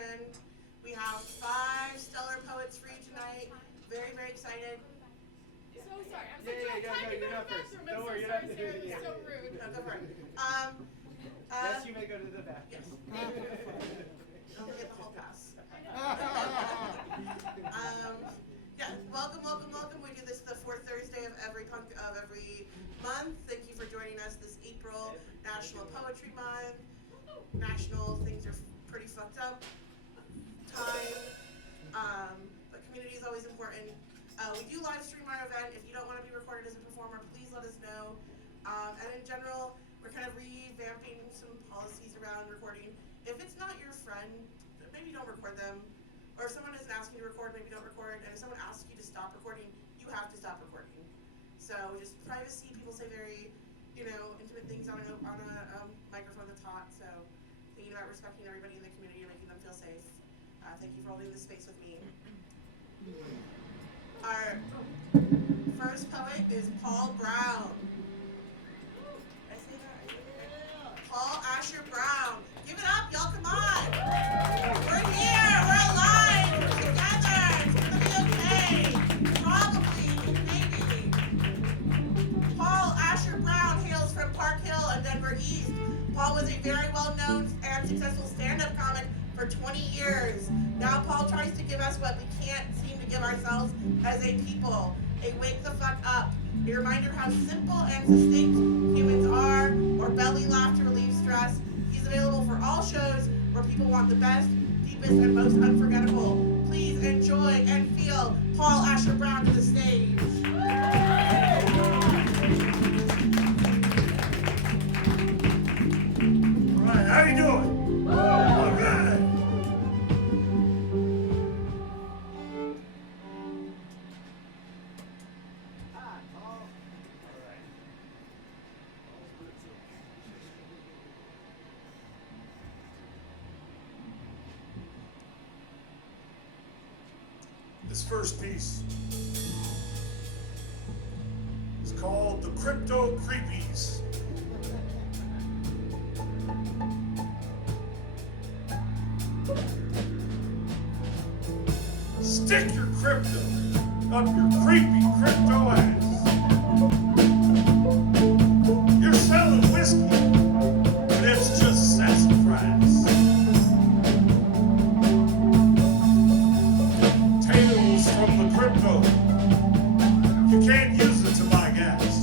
mentioned, we have 5 stellar poets for you tonight. Very, very excited. So sorry. I'm so sorry. No, you're not first. Don't worry, you're not first. It's so rude. No, go for it. Yes, you may go to the back. Yes. Don't get the hall pass. Yeah, welcome. We do this the 4th Thursday of every month. Thank you for joining us this April National Poetry Month. National things are pretty fucked up. Time, but community is always important. We do live stream our event. If you don't want to be recorded as a performer, please let us know. And in general, we're kind of revamping some policies around recording. If it's not your friend, maybe don't record them. Or if someone isn't asking you to record, maybe don't record. And if someone asks you to stop recording, you have to stop recording. So just privacy, people say very, intimate things on a microphone that's hot. So thinking about respecting everybody in the community and making them feel safe. Thank you for holding this space with me. Our first poet is Paul Brown. Did I say that? Paul Asher Brown. Give it up, y'all, come on. We're here, we're alive, we're together, it's gonna be okay. Probably, maybe. Paul Asher Brown hails from Park Hill and Denver East. Paul was a very well-known and successful stand-up comic for 20 years. Now Paul tries to give us what we can't seem to give ourselves as a people. A wake the fuck up. A reminder how simple and succinct humans are, or belly laugh to relieve stress. He's available for all shows where people want the best, deepest, and most unforgettable. Please enjoy and feel Paul Asher Brown to the stage. All right, how you doing? All right. This first piece is called The Crypto Creepies. Stick your crypto up your creepy crypto ass. You're selling whiskey, and it's just sassafras. Tales from the crypto. You can't use it to buy gas.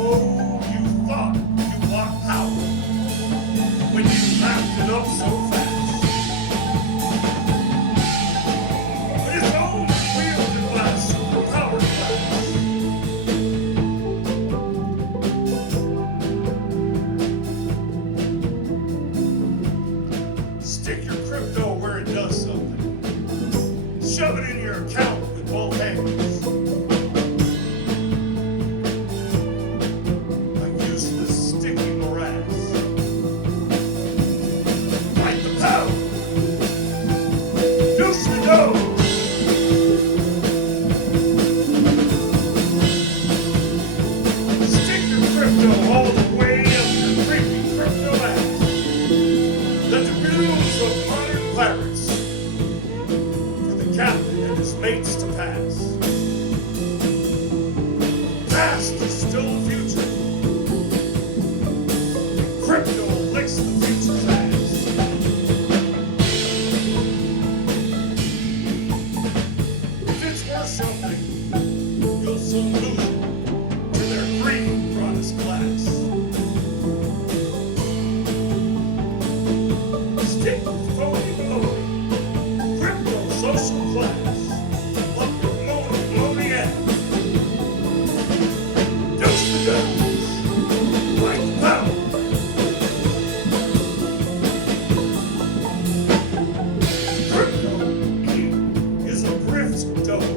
Oh, you thought you bought power when you lapped it up so fast. But it's only wielded by a superpowered class. Stick your crypto where it does something. Shove it in your account with both hands. Like useless sticky morass. Like the power. Deuce the dough. Stick your crypto all the way up your creepy crypto ass. Let the rules of modern pirates for the captain and his mates to pass. Past is still the future. Crypto licks the future's ass. If it's worth something, you'll soon lose it to their greed brought class. Stick with phony glory, crypto social class, up your money ass. Deuce the devils, like power. Crypto is a grift dough.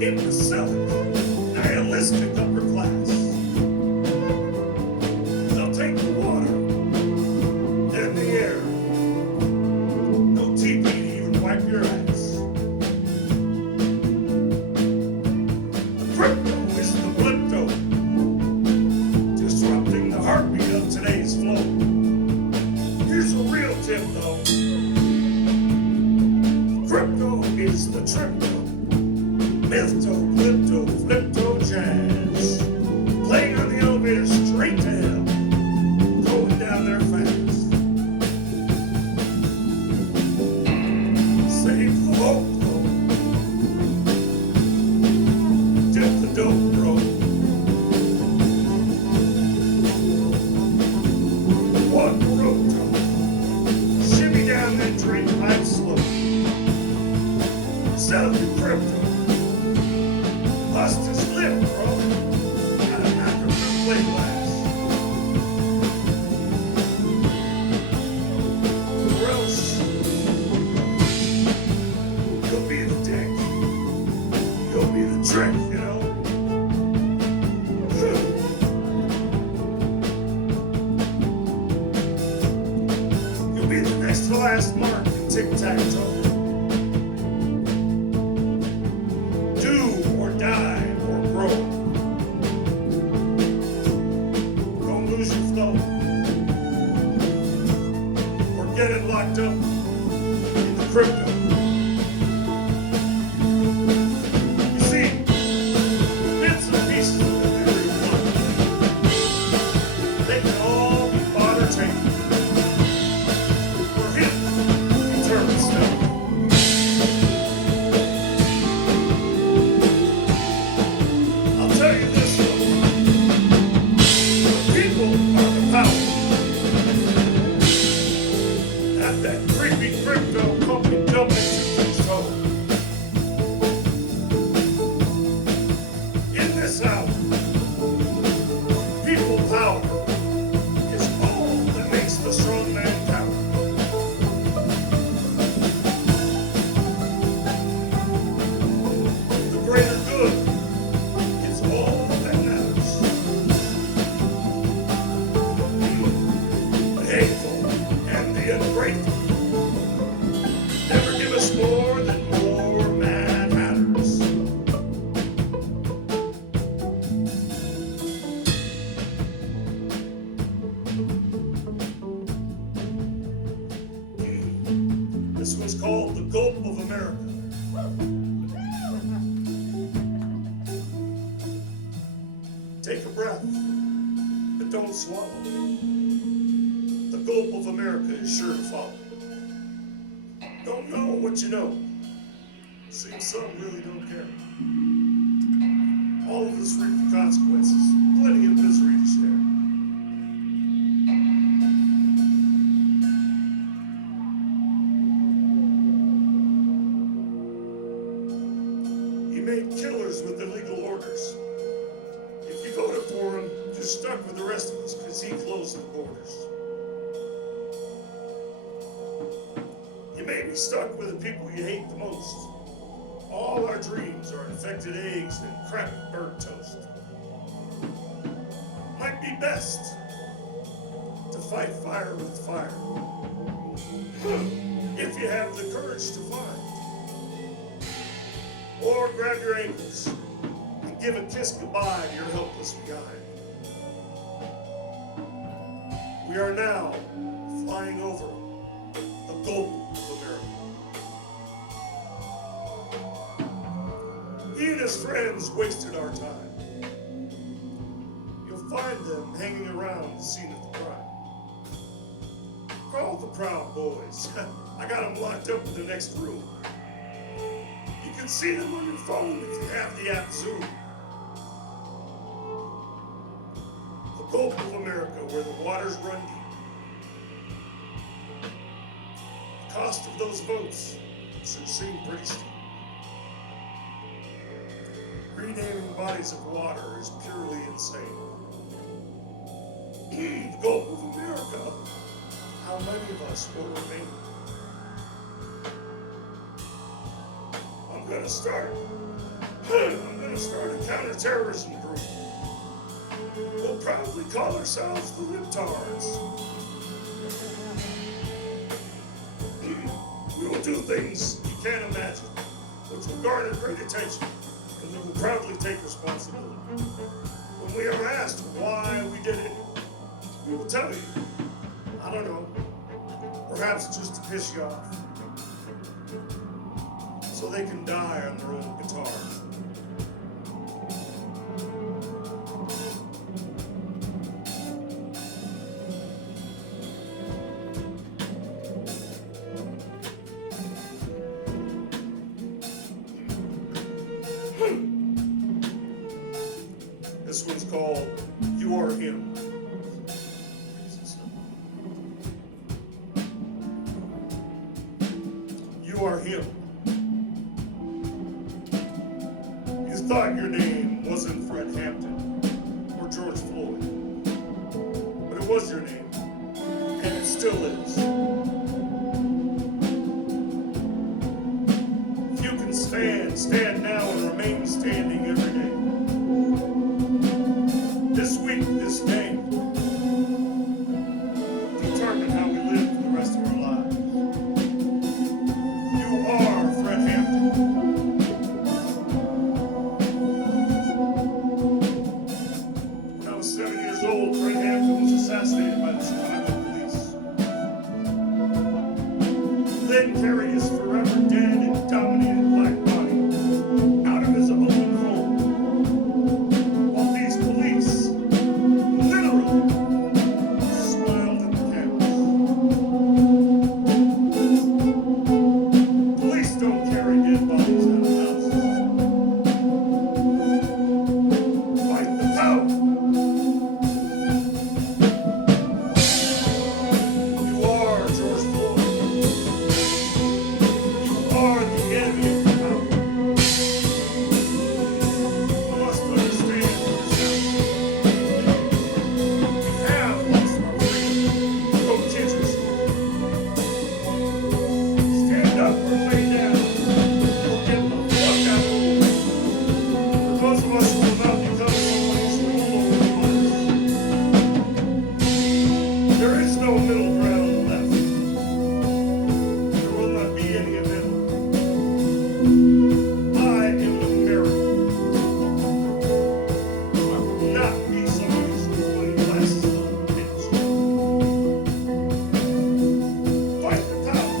Imbecilic, nihilistic upper class. They'll take the water and the air. No TP to even wipe your ass. The crypto is the blipto. plate glass. Or else you'll be the dick. You'll be the trick, you know? You'll be the next to last mark in tic-tac-toe. Do or die or grow. Don't lose your flow. Or get it locked up in the crypto. You see, bits and pieces of the theory of money, they can all be bought or taken. For him, eternal stuff. I'll tell you this though, the people are the power. Not that creepy crypto company jumping to control. In this hour, people power is all that makes the strong man count. The greater good is all that matters. The hateful and the ungrateful never give us more than more mad hatters. This one's called the Gulp of America. Take a breath, but don't swallow. The Gulp of America is sure to follow. Don't know what you know. Seems some really don't care. All of us reap the consequences. Plenty of misery to share. He made killers with illegal orders. If you voted for him, you're stuck with the rest of us because he closed the borders. You may be stuck with the people you hate the most. All our dreams are infected eggs and cracked burnt toast. Might be best to fight fire with fire. If you have the courage to find. Or grab your ankles and give a kiss goodbye to your helpless behind. We are now flying over the Gulp of America. He and his friends wasted our time. You'll find them hanging around the scene of the crime. Call the Proud Boys. I got them locked up in the next room. You can see them on your phone if you have the app Zoom. The Gulf of America, where the waters run deep. The cost of those votes should seem pretty steep. Renaming bodies of water is purely insane. The Gulf of America, how many of us will remain? I'm gonna start a counterterrorism group. We'll proudly call ourselves the Libtards. We will do things you can't imagine, which will garner great attention, and we will proudly take responsibility. When we are asked why we did it, we will tell you, I don't know, perhaps just to piss you off, so they can die on their own guitar. This one's called You Are Him. You are him. You thought your name wasn't Fred Hampton or George Floyd. That was your name, and it still is. If you can stand, stand now and remain standing every day. This week, this day, determine how we live for the rest of our lives. You are Fred Hampton. When I was 7 years old, Fred Hampton was assassinated by the Chicago police. Then carried his forever dead and dominated black body out of his own home. While these police literally smiled at the cameras. Police don't carry dead bodies out of houses. Fight the power. You are George Floyd. You are the enemy of the power. You must understand what is happening. We have lost our freedom. Don't kid yourself. Stand up or lay down. Or get the fuck out of here. For those of us who will not become somebody's rule over the lives. There is no middle ground left. There will not be any middle. I am American. I will not be somebody's ruling glasses on bitch. Fight the power.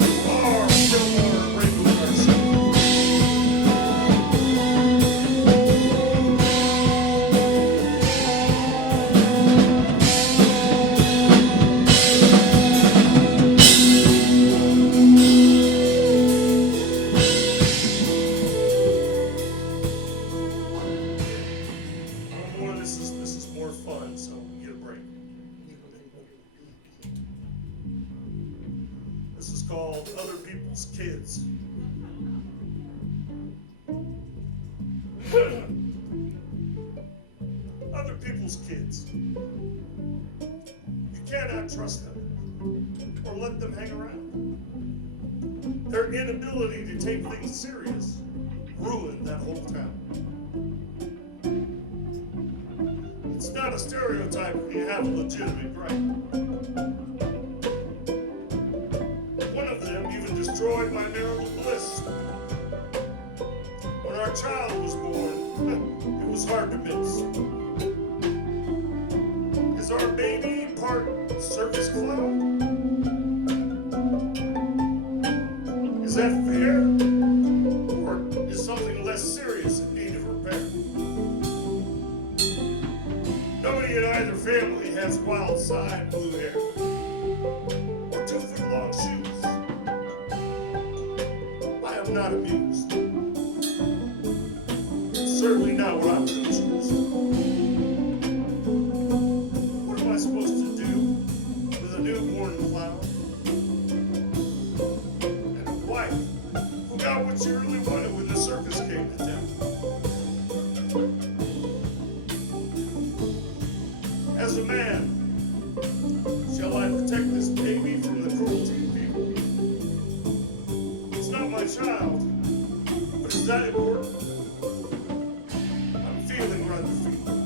You are Stillwater Rainbow Garcia. More, this is more fun, so get a break. This is called Other People's Kids. Other people's kids. You cannot trust them or let them hang around. Their inability to take things serious ruined that whole town. It's not a stereotype when you have a legitimate gripe. One of them even destroyed my marital bliss. When our child was born, it was hard to miss. Is our baby part circus clown? Is that fair? Or is something less serious in need of repair? Nobody in either family has wild side blue hair or 2-foot-long shoes. I am not amused. It's certainly not what I'm going to choose. What am I supposed to do with a newborn clown? And a wife who got what she really wanted when the circus came to town. As a man, shall I protect this baby from the cruelty of people? It's not my child, but is that important? I'm feeling rather feeble.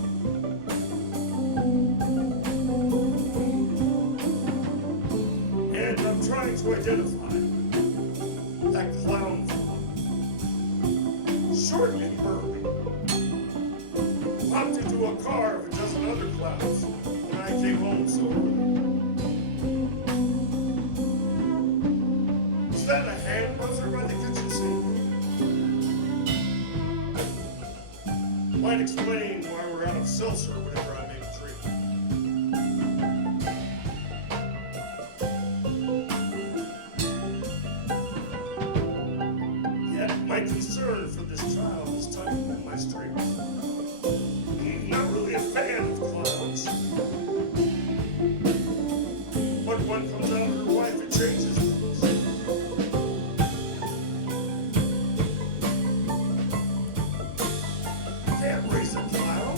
And I'm trying to identify that clown form. Short and burly. Popped into a car of a dozen other clowns when I came home so early. Is that a hand buzzer by the kitchen sink? Might explain why we're out of seltzer whenever I make a drink. Yet my concern for this child is tugging at my strings. Not really a fan of clowns. But one comes out of her wife, it changes things. Can't raise a clown.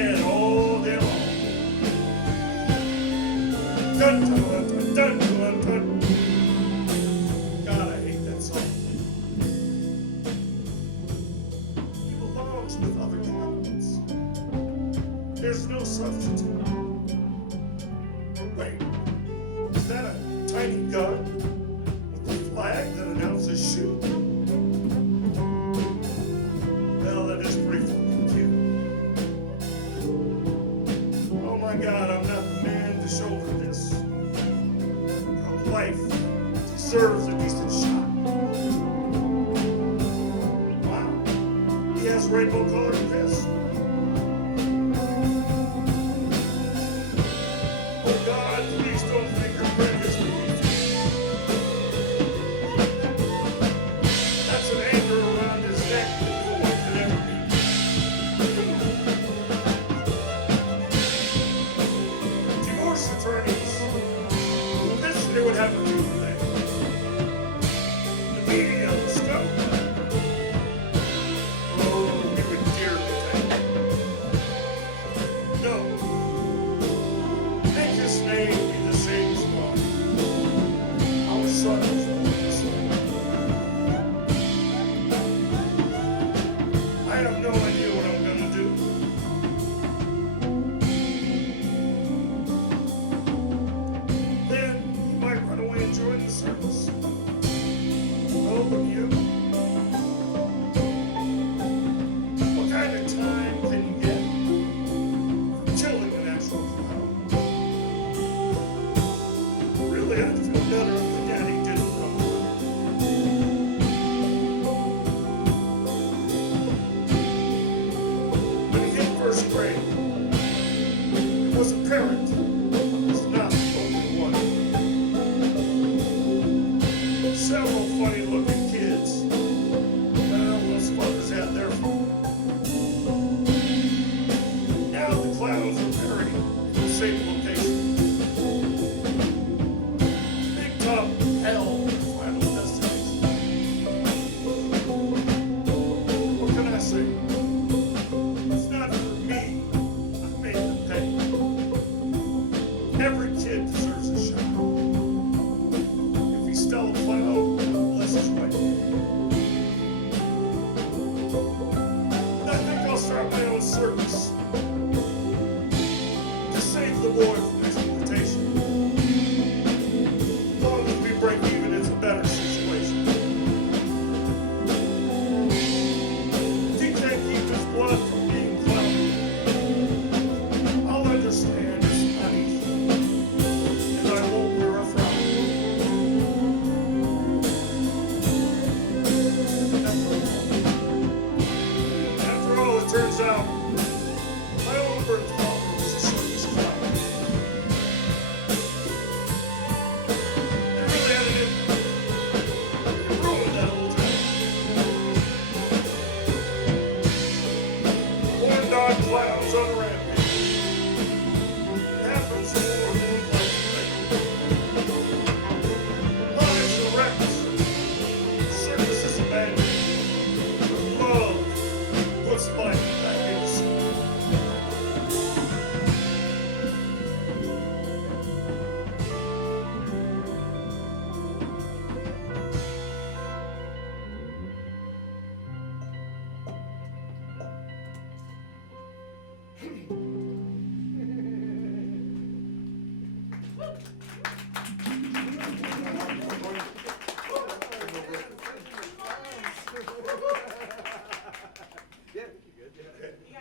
head all day long. Dun, dun, dun, dun, dun, dun. God, I hate that song. He belongs with other clowns. There's no substitute. Wait, is that a tiny gun with a flag that announces shoot? Well, that is pretty fucking cute. Oh my God, I'm not the man to shoulder this. Our life deserves a decent shot. Wow, he has rainbow colored fists. Oh God, please don't fingerprint his teeth. That's an anchor around his neck that no one can ever reach. Divorce attorneys, this they would have a few things. The media, the scope. Oh, we would dearly take it. No. Make his name be the same as mine. Our son was born the same. I have no idea what I'm gonna do. Then you might run away and join the service. Oh, but you? What kind of time can you get from killing an actual clown? Really, I'd feel better if the daddy didn't come around. When he hit first grade, it was apparent he was not the only one. Several funny-looking kids. Well, those fuckers had their fun. Now the clowns are buried in the same location. Big top hell final destination. What can I say? It's not for me. I made them pay. Every kid deserves a shot. If he's still a clown, bless his way. I think I'll start my own circus. To save the boy from exploitation. As long as we break even, it's a better situation. He can't keep his blood from being clouded. I'll understand it's uneasy, and I won't wear a frown. After all, it turns out my own birth father was a circus clown. It really had it ruined that old town. One dog clowns on a rampage. It happens more than we'd like to think. Lives are wrecked. Circuses abandoned. But love puts life back into swing.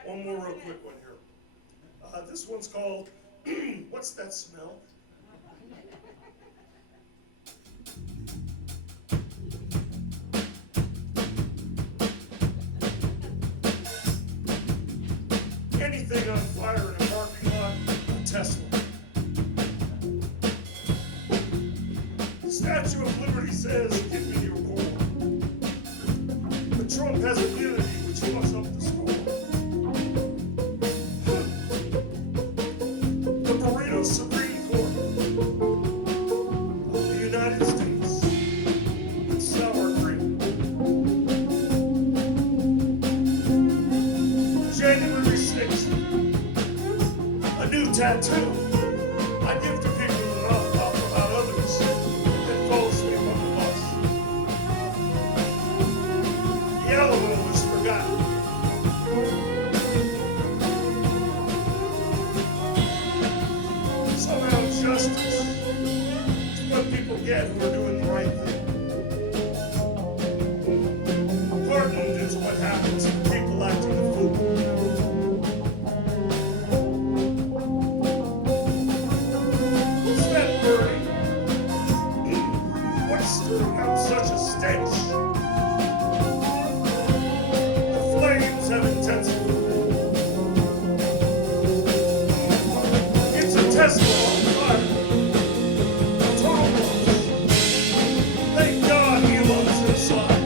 One more real quick one here. This one's called What's That Smell? Anything on fire in a parking lot, a Tesla. The Statue of Liberty says, give me your gold. But Trump has immunity, which fucks up the score. The burrito Supreme Court of the United States with sour cream. January 6th, tattoo I give to people who not talk about others and then fall asleep on the bus. The yellow one was forgotten. Somehow justice is what people get who are doing the right thing. Pardoned is what happens to people acting a fool. Such a stench. The flames have intensified. It's a Tesla on fire. A total loss. Thank God Elon's inside.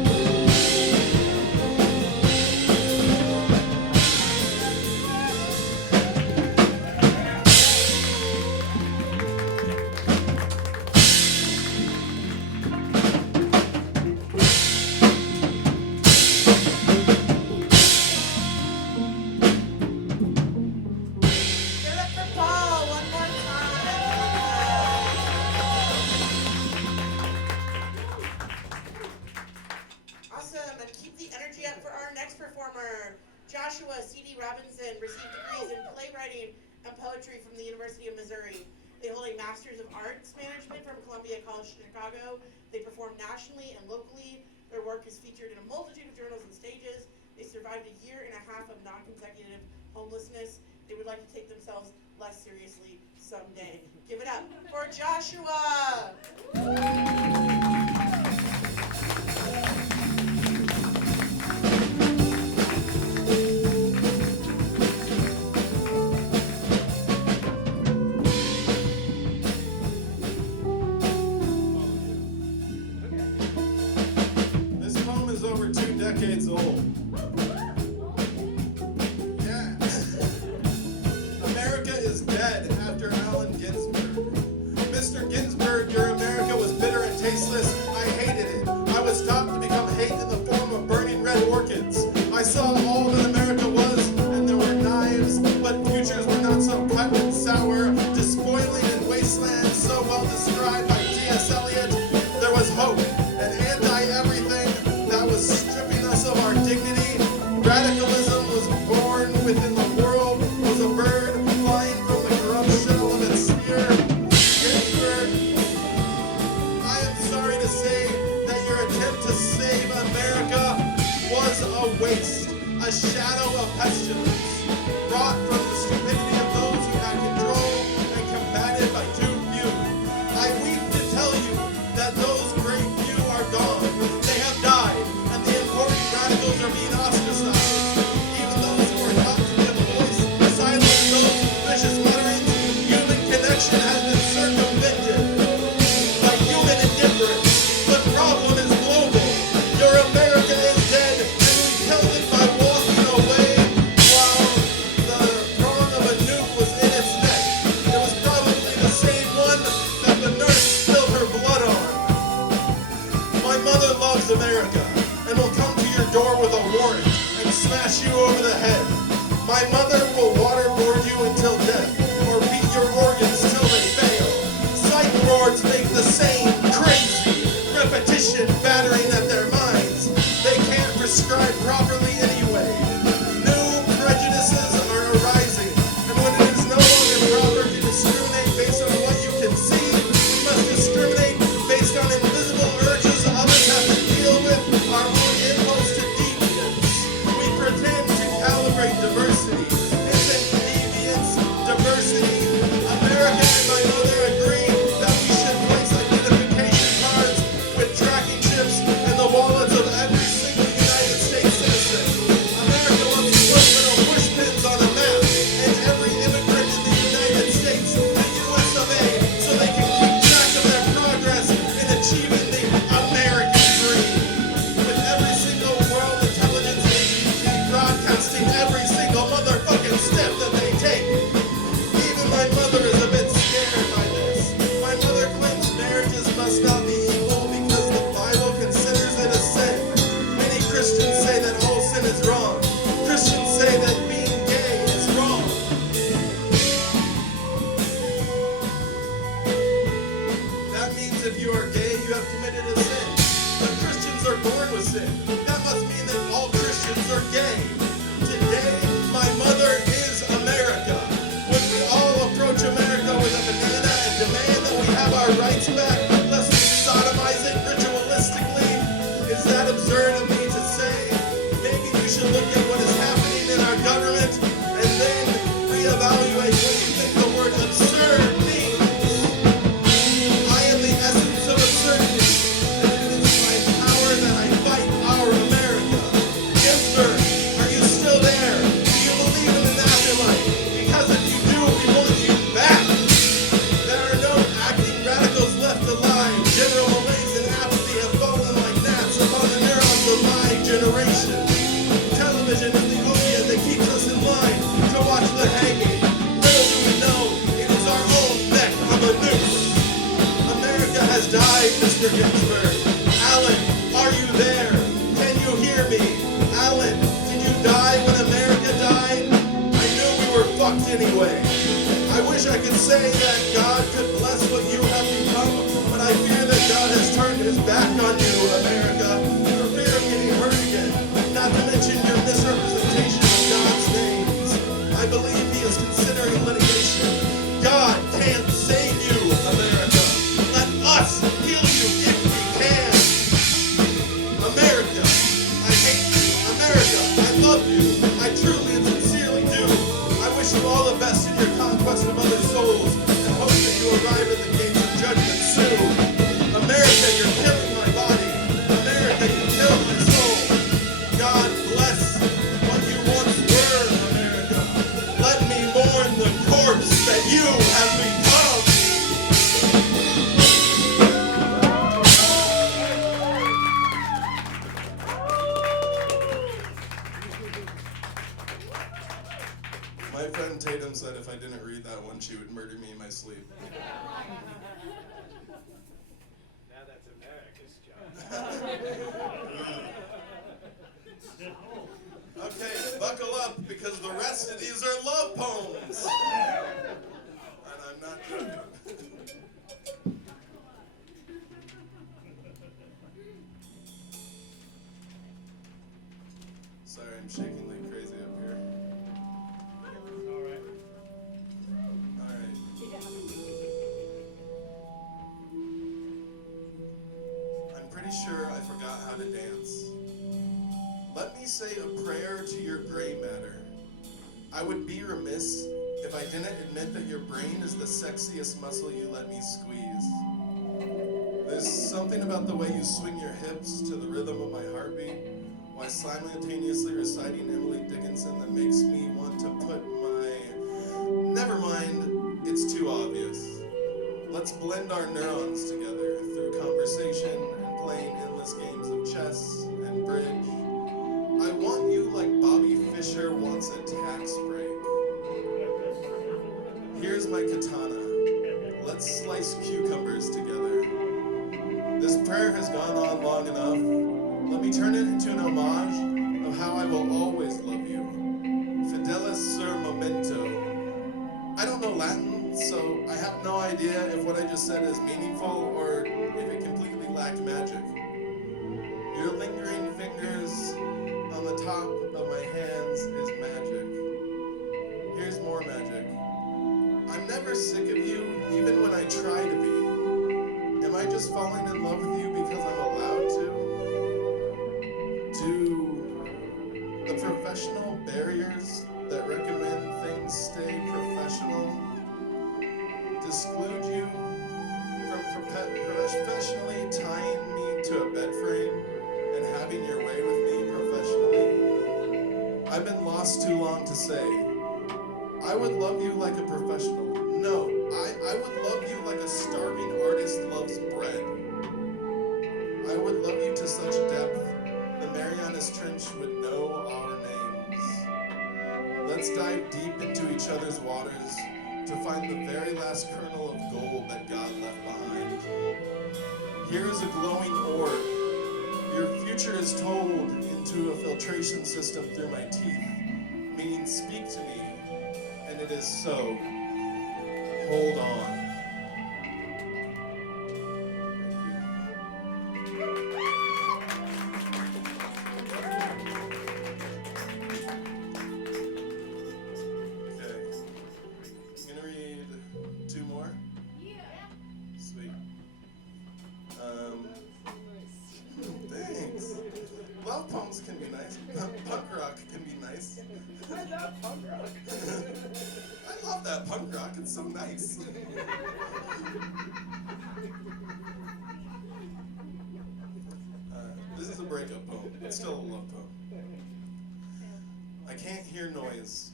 They perform nationally and locally. Their work is featured in a multitude of journals and stages. They survived a year and a half of non-consecutive homelessness. They would like to take themselves less seriously someday. Give it up for Joshua! Decades old. Yeah. America is dead after Allen Ginsberg. Mr. Ginsberg, your America was bitter and tasteless. I hated it. I was taught to become hate in the form of burning red orchids. I saw all that America was, and there were knives, but futures were not so cut and sour, despoiling and wasteland so well described by T.S. Eliot. There was hope, and anti-everything that was stripping us of our dignity. Radicalism was born within the world, was a bird flying from the corrupt shell of its sphere. Ginsberg, I am sorry to say that your attempt to save America was a waste, a shadow of pestilence, brought from the stupidity of those who had control and combated by too few. I weep to tell you that those great few are gone. They have died, and the important radicals are being ostracized. Even those who are taught to give voice, silence those vicious mutterings. Human connection has been circumvented by human indifference. The problem is global. Your America is dead, and we killed it by walking away while the prong of a nuke was in its neck. It was probably the same one that the nurse spilled her blood on. My mother loves America and will come to your door with a warrant and smash you over the head. My mother will waterboard you until death or beat your organs till they fail. Psych wards make the same crazy repetition battering at their minds. They can't prescribe properly anyway. New prejudices are arising, and when it is no longer proper to discriminate based on what you can see, we must discriminate based on invisible urges others have to deal with, our own impulse to deviance. We pretend to calibrate diversity. Isn't deviance diversity? America and my mother agree that we should place identification cards with tracking chips in the wallets of every single United States citizen. to look at what is happening in our government and then reevaluate what you think the word absurd means. I am the essence of absurdity, and it is by power that I fight our America. Ginsburg, are you still there? Do you believe in an afterlife? Because if you do, we want you back. There are no acting radicals left alive. General malaise and apathy have fallen like gnats upon the neurons of my generation. Television is the opiate that keeps us in line to watch the hanging. Little do we know, it is our own neck on the noose. America has died, Mr. Ginsburg. Alan, are you there? Can you hear me? Alan, did you die when America died? I knew we were fucked anyway. I wish I could say that God could bless what you have become, but I fear that God has turned his back on you, America, for fear of getting hurt again, not to mention your misrepresentation of God's names. I believe he is considering litigation. God can't save you, America. Let us heal you if we can. America, I hate you. America, I love you. I truly and sincerely do. I wish you all the best in your conquest of other souls and hope that you arrive at the gates of judgment soon. America, you're killing my body. America, you killed my soul. God bless what you once were, America. Let me mourn the corpse that you have become. My friend Tatum said if I didn't read that one, she would murder me in my sleep. Now that's America's job. Okay, buckle up because the rest of these are love poems. And I'm not joking. Sorry, I'm shaking like crazy up here. Alright. Alright. I'm pretty sure I forgot how to dance. Let me say a prayer to your gray matter. I would be remiss if I didn't admit that your brain is the sexiest muscle you let me squeeze. There's something about the way you swing your hips to the rhythm of my heartbeat while simultaneously reciting Emily Dickinson that makes me want to put my... Never mind, it's too obvious. Let's blend our neurons together through conversation and playing endless games of chess and bridge. I want you like Bobby Fischer wants a tax break. Here's my katana. Let's slice cucumbers together. This prayer has gone on long enough. Let me turn it into an homage of how I will always love you. Fidelis sur momento. I don't know Latin, so I have no idea if what I just said is meaningful or if it completely lacked magic. Your lingering fingers on the top of my hands is magic. Here's more magic. I'm never sick of you, even when I try to be. Am I just falling in love with you because I'm allowed to? Do the professional barriers that recommend things stay professional disclude you from professionally tying me to a bed frame and having your way with me professionally? I've been lost too long to say. I would love you like a professional. No, I would love you like a starving artist loves bread. I would love you to such depth the Marianas Trench would know our names. Let's dive deep into each other's waters to find the very last kernel of gold that God left behind. Here is a glowing orb. Your future is told into a filtration system through my teeth, meaning speak to me, and it is so. Hold on. Thanks. Love poems can be nice. Punk rock. that punk rock? I love that punk rock. It's so nice. This is a breakup poem. It's still a love poem. I can't hear noise.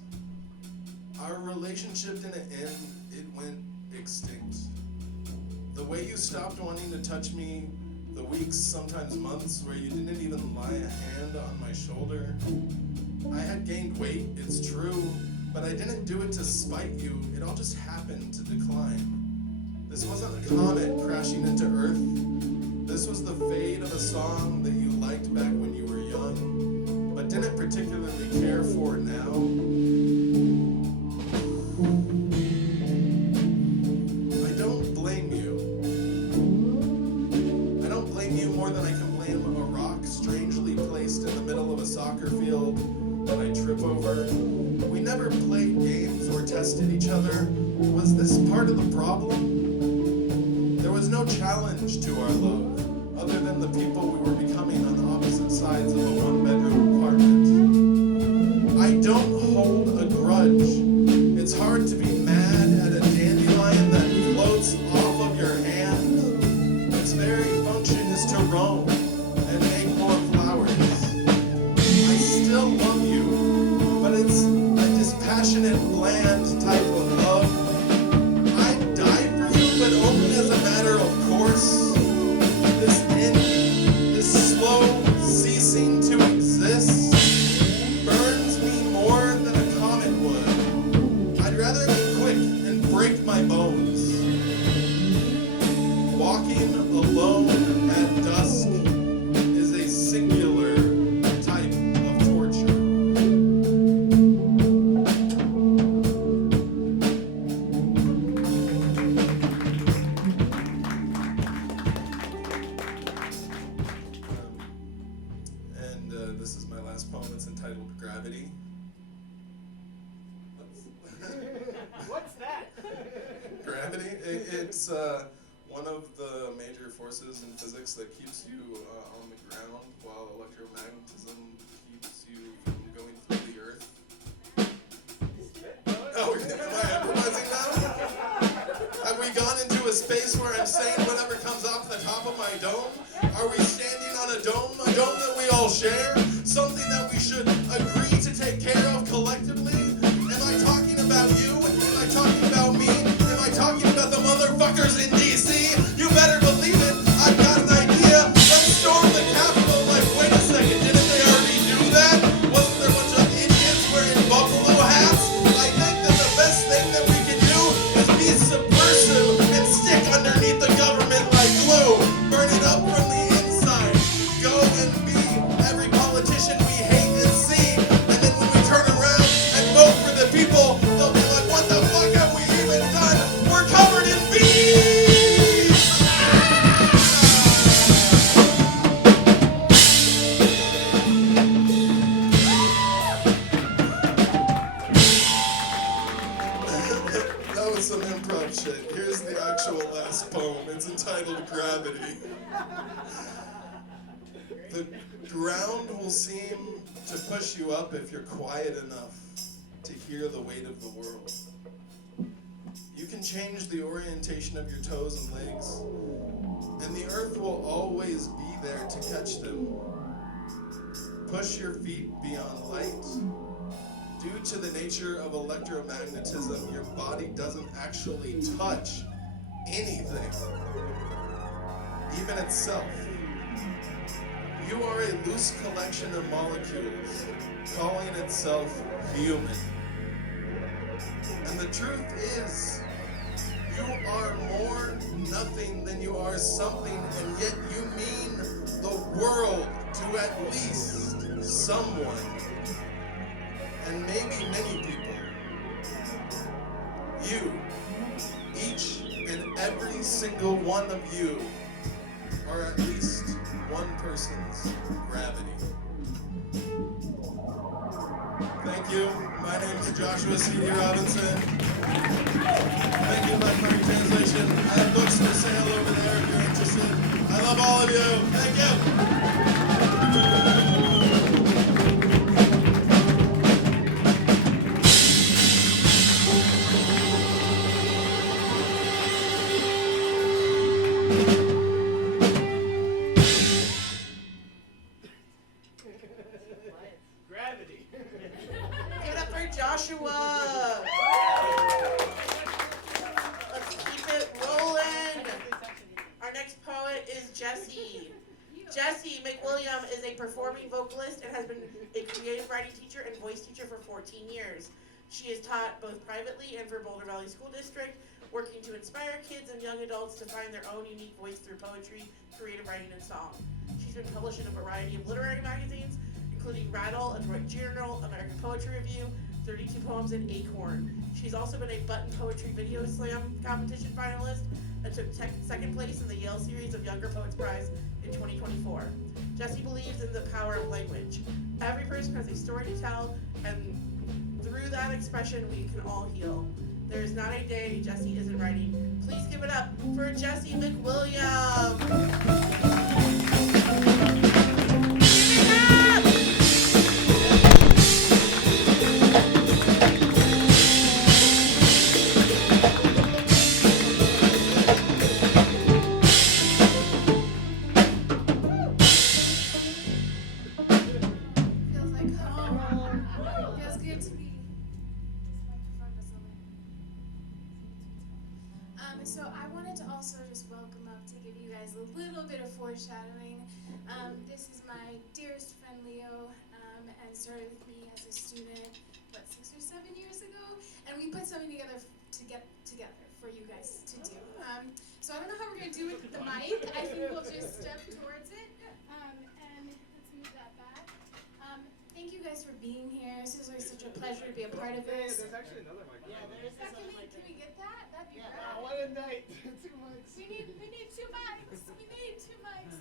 Our relationship didn't end. It went extinct. The way you stopped wanting to touch me, the weeks, sometimes months, where you didn't even lie a hand on my shoulder. I had gained weight, it's true, but I didn't do it to spite you. It all just happened to decline. This wasn't a comet crashing into Earth. This was the fade of a song that you liked back when you were young, but didn't particularly care for now. I don't blame you. I don't blame you more than I can blame a rock strangely placed in the middle of a soccer field that I trip over. We never played games or tested each other. Was this part of the problem? There was no challenge to our love, other than the people we were becoming on opposite sides of a one-bedroom apartment. I don't hold a grudge. It's hard to be mad at a dandelion that floats off of your hand. Its very function is to roam and make more flowers. I still love you, but it's a dispassionate, bland type of love. I'd die for you, but only as a matter of course. This end, this slow ceasing to exist, burns me more than a comet would. I'd rather be quick and break my bones. Walking alone at dusk is a singular type of torture. This is my last poem. It's entitled Gravity. What's that? Gravity? It's one of the major forces in physics that keeps you on the ground, while electromagnetism keeps you from going through the earth. Oh, am I improvising now? Have we gone into a space where I'm saying whatever comes off the top of my dome? Are we standing on a dome that we all share? Something that we should agree to take care of collectively? Am I talking about you? Am I talking about me? Am I talking about the motherfuckers in D.C.? You better believe it. I've got an idea. Let's storm the Capitol. Like, wait a second. Didn't they already do that? Wasn't there a bunch of idiots wearing buffalo hats? I think that the best thing that we can do is be subversive and stick underneath the government like glue. Burn it up from the inside. Go and be every politician we hate and see. And then when we turn around and vote for the people, they'll be like, what the fuck have we even done? We're covered in bees! That was some improv shit. Here's the actual last poem. It's entitled Gravity. The ground will seem to push you up if you're quiet enough to hear the weight of the world. You can change the orientation of your toes and legs, and the earth will always be there to catch them. Push your feet beyond light. Due to the nature of electromagnetism, your body doesn't actually touch anything, even itself. You are a loose collection of molecules, calling itself human. And the truth is, you are more nothing than you are something, and yet you mean the world to at least someone, and maybe many people. You, each and every single one of you, are at least one person's gravity. Thank you. My name is Joshua C.D. Robinson. Thank you, my current translation. I have books for sale over there if you're interested. I love all of you. Thank you. Joshua. Let's keep it rolling. Our next poet is Jessie. Jessie McWilliam is a performing vocalist and has been a creative writing teacher and voice teacher for 14 years. She has taught both privately and for Boulder Valley School District, working to inspire kids and young adults to find their own unique voice through poetry, creative writing, and song. She's been published in a variety of literary magazines, including Rattle, A Detroit Journal, American Poetry Review, 32 Poems, and Acorn. She's also been a Button Poetry Video Slam competition finalist and took second place in the Yale Series of Younger Poets Prize in 2024. Jessie believes in the power of language. Every person has a story to tell, and through that expression, we can all heal. There is not a day Jessie isn't writing. Please give it up for Jessie McWilliam. Feels like home. Feels good to be. So I wanted to also just welcome up to give you guys a little bit of foreshadowing. This is my dearest friend Leo, and started with me as a student, 6 or 7 years ago, and we put something together to get together for you guys to do. So I don't know how we're gonna do it with the mic. I think we'll just step towards it, and let's move that back. Thank you guys for being here. This is always such a pleasure to be a part of this. There's actually another microphone. Can we get that? That'd be great. One a night. 2 mics. We need 2 mics. We need 2 mics.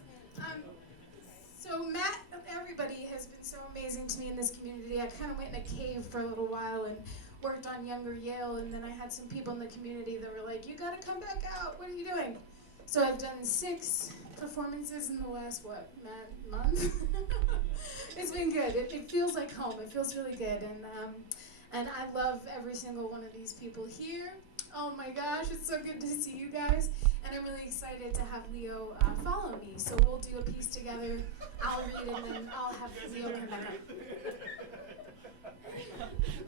So Matt, everybody has been so amazing to me in this community. I kind of went in a cave for a little while and worked on Younger Yale, and then I had some people in the community that were like, "You gotta come back out. What are you doing?" So I've done 6 performances in the last, month? It's been good. It feels like home. It feels really good, and I love every single one of these people here. Oh my gosh, it's so good to see you guys. And I'm really excited to have Leo follow me. So we'll do a piece together. I'll read and then I'll have Leo come back up.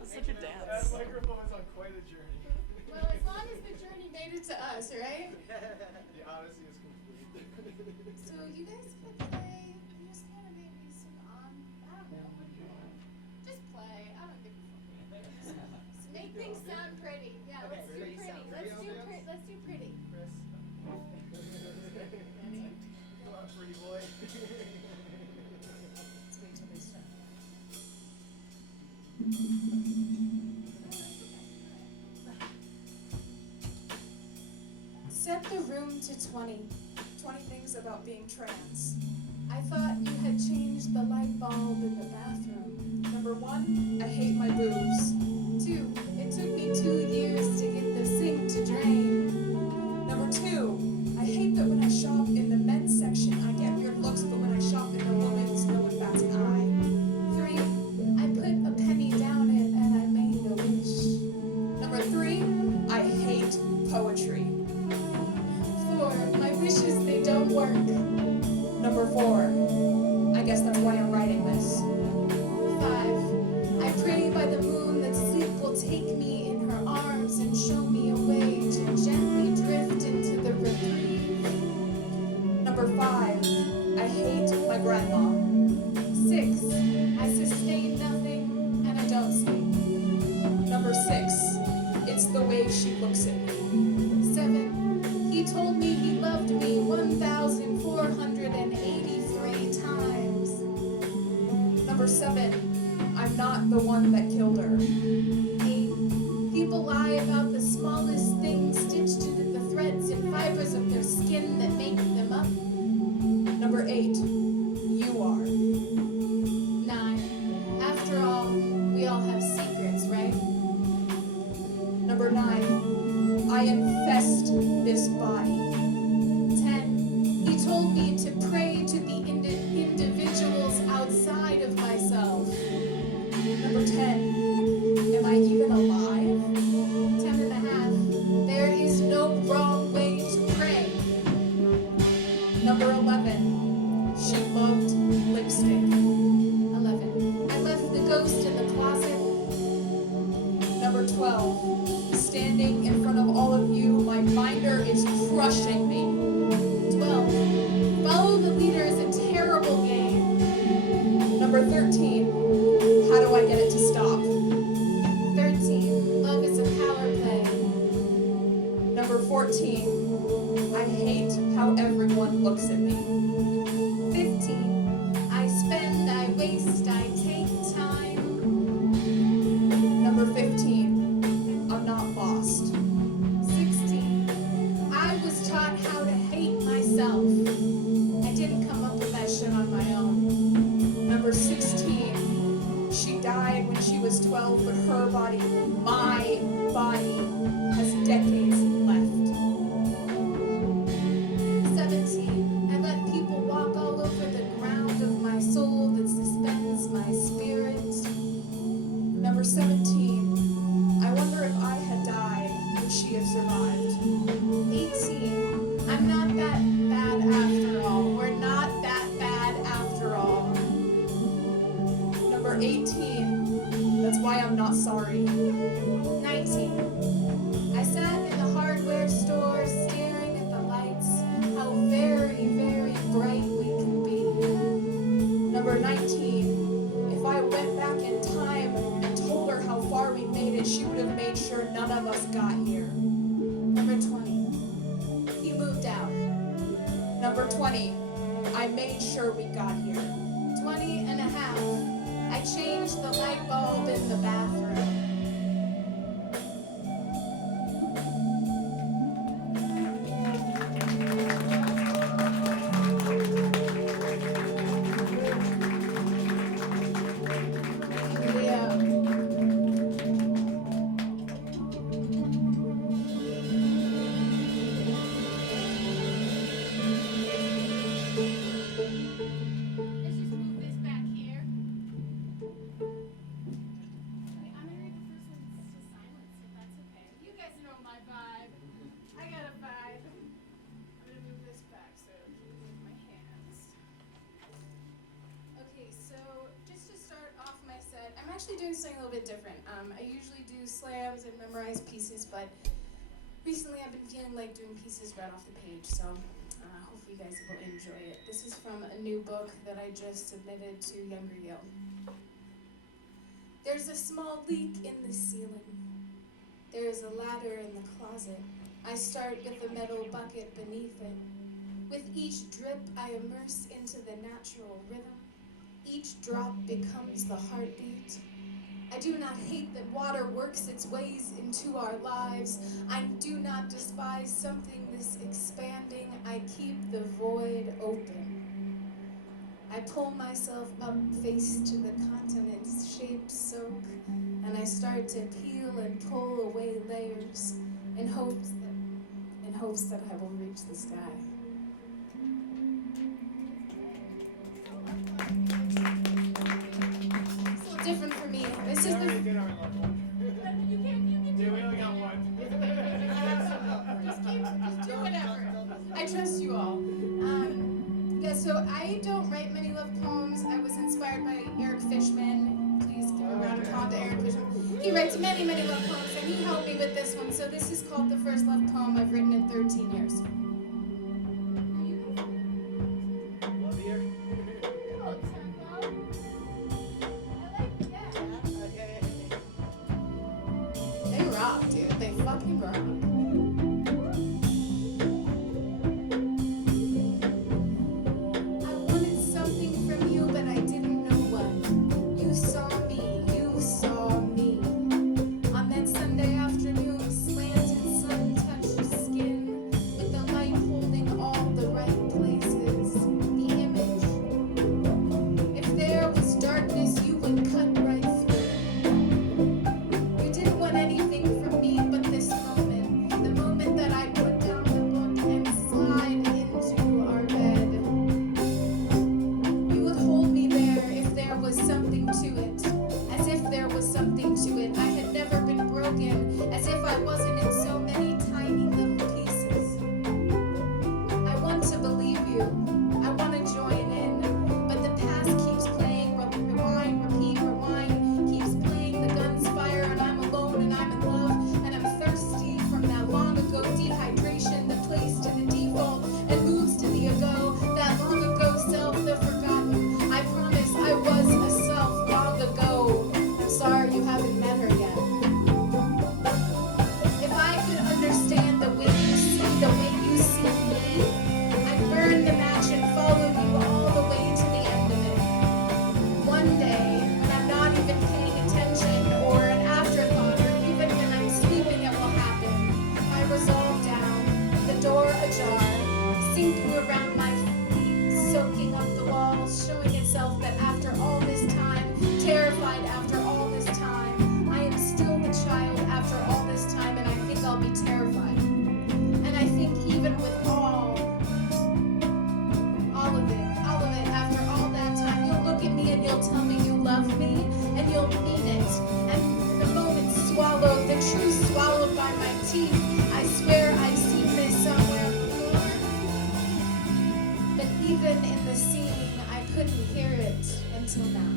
It's such a dance. That microphone is on quite a journey. Well, as long as the journey made it to us, right? The odyssey is complete. So you guys could play. You just kind of maybe some on. I don't know. What do you want? Just play. I don't give a fuck. Just make things sound pretty. Yeah, let's do pretty. Let's do pretty. Chris. Ready? Come on, pretty boy. Let's wait till they start. Set the room to 20. 20 things about being trans. I thought you had changed the light bulb in the bathroom. Number 1, I hate my boobs. 2, it took me 2 years to get the sink to drain. Number 2, I hate that when I shop in the men's section, I get weird looks, but when I shop in the women's, no one bats an eye. 3, I put a penny down it and I made a wish. Number 3, I hate poetry. 4, my wishes, they don't work. Number 4, I guess that's why I'm writing this. 5, I pray by the moon that sleep will take me in her arms and show me a way to gently drift into the reprieve. Number 5, I hate my grandma. 6, I sustain nothing and I don't sleep. Number 6, it's the way she looks at me. 7, he told me he loved me 1,483 times. Number 7, I'm not the one that killed her. 8, people lie about the smallest things stitched into the threads and fibers of their skin that make them up. Number 8, you are. 9, after all, we all have secrets, right? Number 9, I infest this body. 10, he told me to pray to the individuals outside of myself. Number 10, am I even alive? 10 and a half, there is no wrong way to pray. Number 11, she Number 12, standing in front of all of you, my binder is crushing me. 12, follow the leader is a terrible game. Number 13, how do I get it to stop? 13, love is a power play. Number 14, I hate how everyone looks at me. 15, I spend, I waste, I take time. Number 15, I'm not lost. 16, I was taught how to hate myself. I didn't come up with that shit on my own. Number 16, she died when she was 12, but her body, my body, has decades left. 17, I let people walk all over the ground of my soul that suspends my spirit. Number 17, I wonder if I had died, would she have survived? 18, I'm not that bad after all. We're not that bad after all. Number 18, that's why I'm not sorry. 19, I sat in the hardware store staring at the lights, how very, very bright we can be. Number 19, if I went back in time and told her how far we made it, she would have made sure none of us got here. Number 20, he moved out. Number 20, I made sure we got here. 20 and a half, I changed the light bulb in the bathroom. Doing something a little bit different. I usually do slams and memorize pieces, but recently I've been feeling like doing pieces right off the page, so hopefully you guys will enjoy it. This is from a new book that I just submitted to Younger Yale. There's a small leak in the ceiling. There is a ladder in the closet. I start with a metal bucket beneath it. With each drip, I immerse into the natural rhythm. Each drop becomes the heartbeat. I do not hate that water works its ways into our lives. I do not despise something this expanding. I keep the void open. I pull myself up face to the continent's shape soak, and I start to peel and pull away layers in hopes that I will reach the sky. Different for me. This is the. You can. Yeah, we only got one. Just do whatever. I trust you all. Yeah, so I don't write many love poems. I was inspired by Eric Fishman. Please give a round of applause to Eric Fishman. He writes many, many love poems, and he helped me with this one. So this is called the first love poem I've written in 13 years. Love you. They rock, dude. They fucking rock. I wanted something from you, but I didn't know what. You saw me, you saw me. On that Sunday afternoon, slanted sun-touched skin, with the light holding all the right places. The image. If there was darkness, you would cut right through. You didn't want anything from me but this moment, the moment that I put down the book and slide into our bed. You would hold me there if there was something to it, as if there was something to it. I had never been broken, as if I wasn't in so many tiny little pieces. I want to believe you. I want to join in, but the past keeps playing. Rewind, repeat, rewind, keeps playing. The guns fire, and I'm alone, and I'm in until now. I'll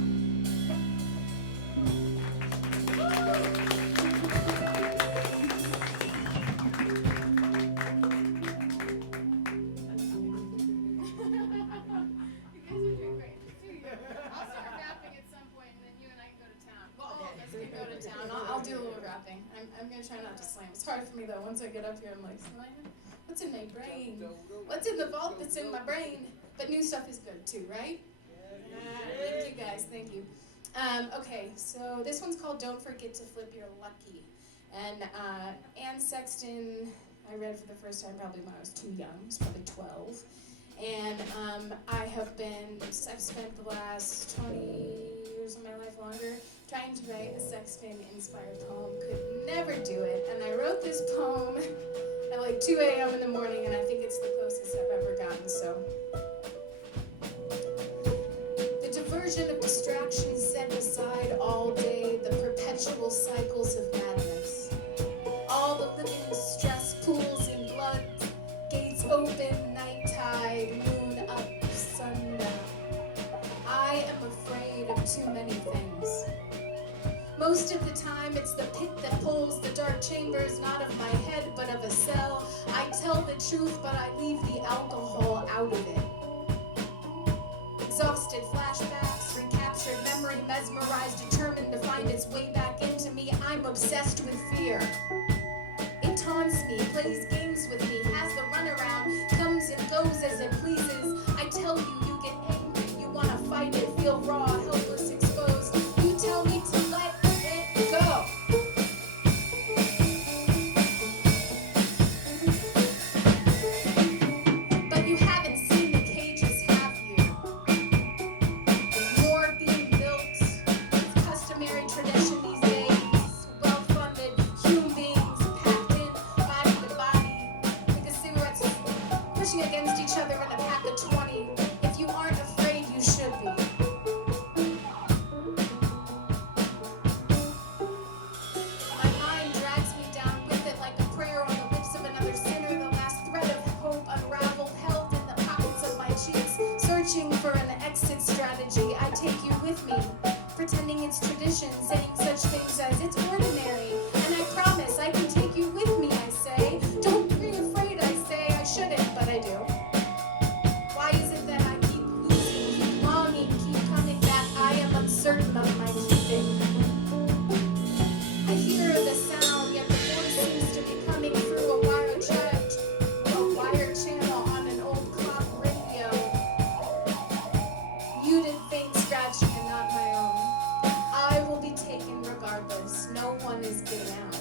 start rapping at some point, and then you and I can go to town. Well, all of us can go to town. I'll do a little rapping. I'm gonna try not to slam. It's hard for me though. Once I get up here, I'm like, slamming? What's in my brain? What's in the vault that's in my brain? But new stuff is good too, right? Thank you guys. Thank you. Okay, so this one's called "Don't Forget to Flip Your Lucky," and Anne Sexton. I read for the first time probably when I was too young. I was probably 12. And I've spent the last 20 years of my life longer trying to write a Sexton-inspired poem. Could never do it. And I wrote this poem at like 2 a.m. in the morning, and I think it's the closest I've ever gotten, so. The diversion of distraction set aside all day, the perpetual cycles of madness. All the living stress pools in blood, gates open, night tide, moon up, sundown. I am afraid of too many things. Most of the time it's the pit that pulls the dark chambers, not of my head but of a cell. I tell the truth but I leave the alcohol out of it. Exhausted flashbacks, recaptured memory, mesmerized, determined to find its way back into me. I'm obsessed with fear. It taunts me, plays games with me, has the runaround, comes and goes as it pleases. I tell you, you get angry, you want to fight it, feel raw, helpless, exposed. You tell me to let it go. But you haven't seen the cages, have you? More being built, it's customary tradition these days. Well-funded human beings packed in body to body, like a cigarette, pushing against each other in a pack of 20. If you aren't afraid, you should be. My mind drags me down with it like a prayer on the lips of another sinner. The last thread of hope unraveled, held in the pockets of my cheeks, searching for an exit strategy. I take you with me, pretending it's tradition, saying such things as it's ordinary. And I promise I can take you with me, I say. Don't be afraid, I say. I shouldn't, but I do. Why is it that I keep losing, keep longing, keep coming back? I am uncertain of my keeping. I hear the sound, yet the voice seems to be coming through a wire channel on an old clock radio. Muted, faint scratching, and not my own. I will be taken regardless. No one is getting out.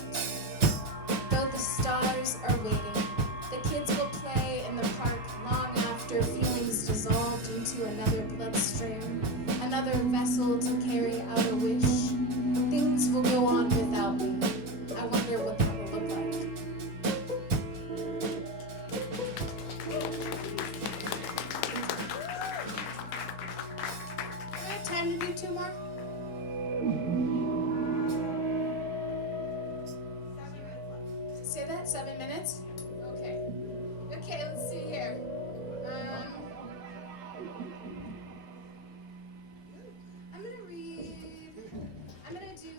Though the stars are waiting, the kids will play in the park long after feelings dissolved into another bloodstream, another vessel to carry out a wish. Things will go on without me. I wonder what that will look like. Do I have time to do 2 more? 7 minutes left. Say that, 7 minutes? Okay. Okay, let's see here. I'm gonna read. I'm gonna do.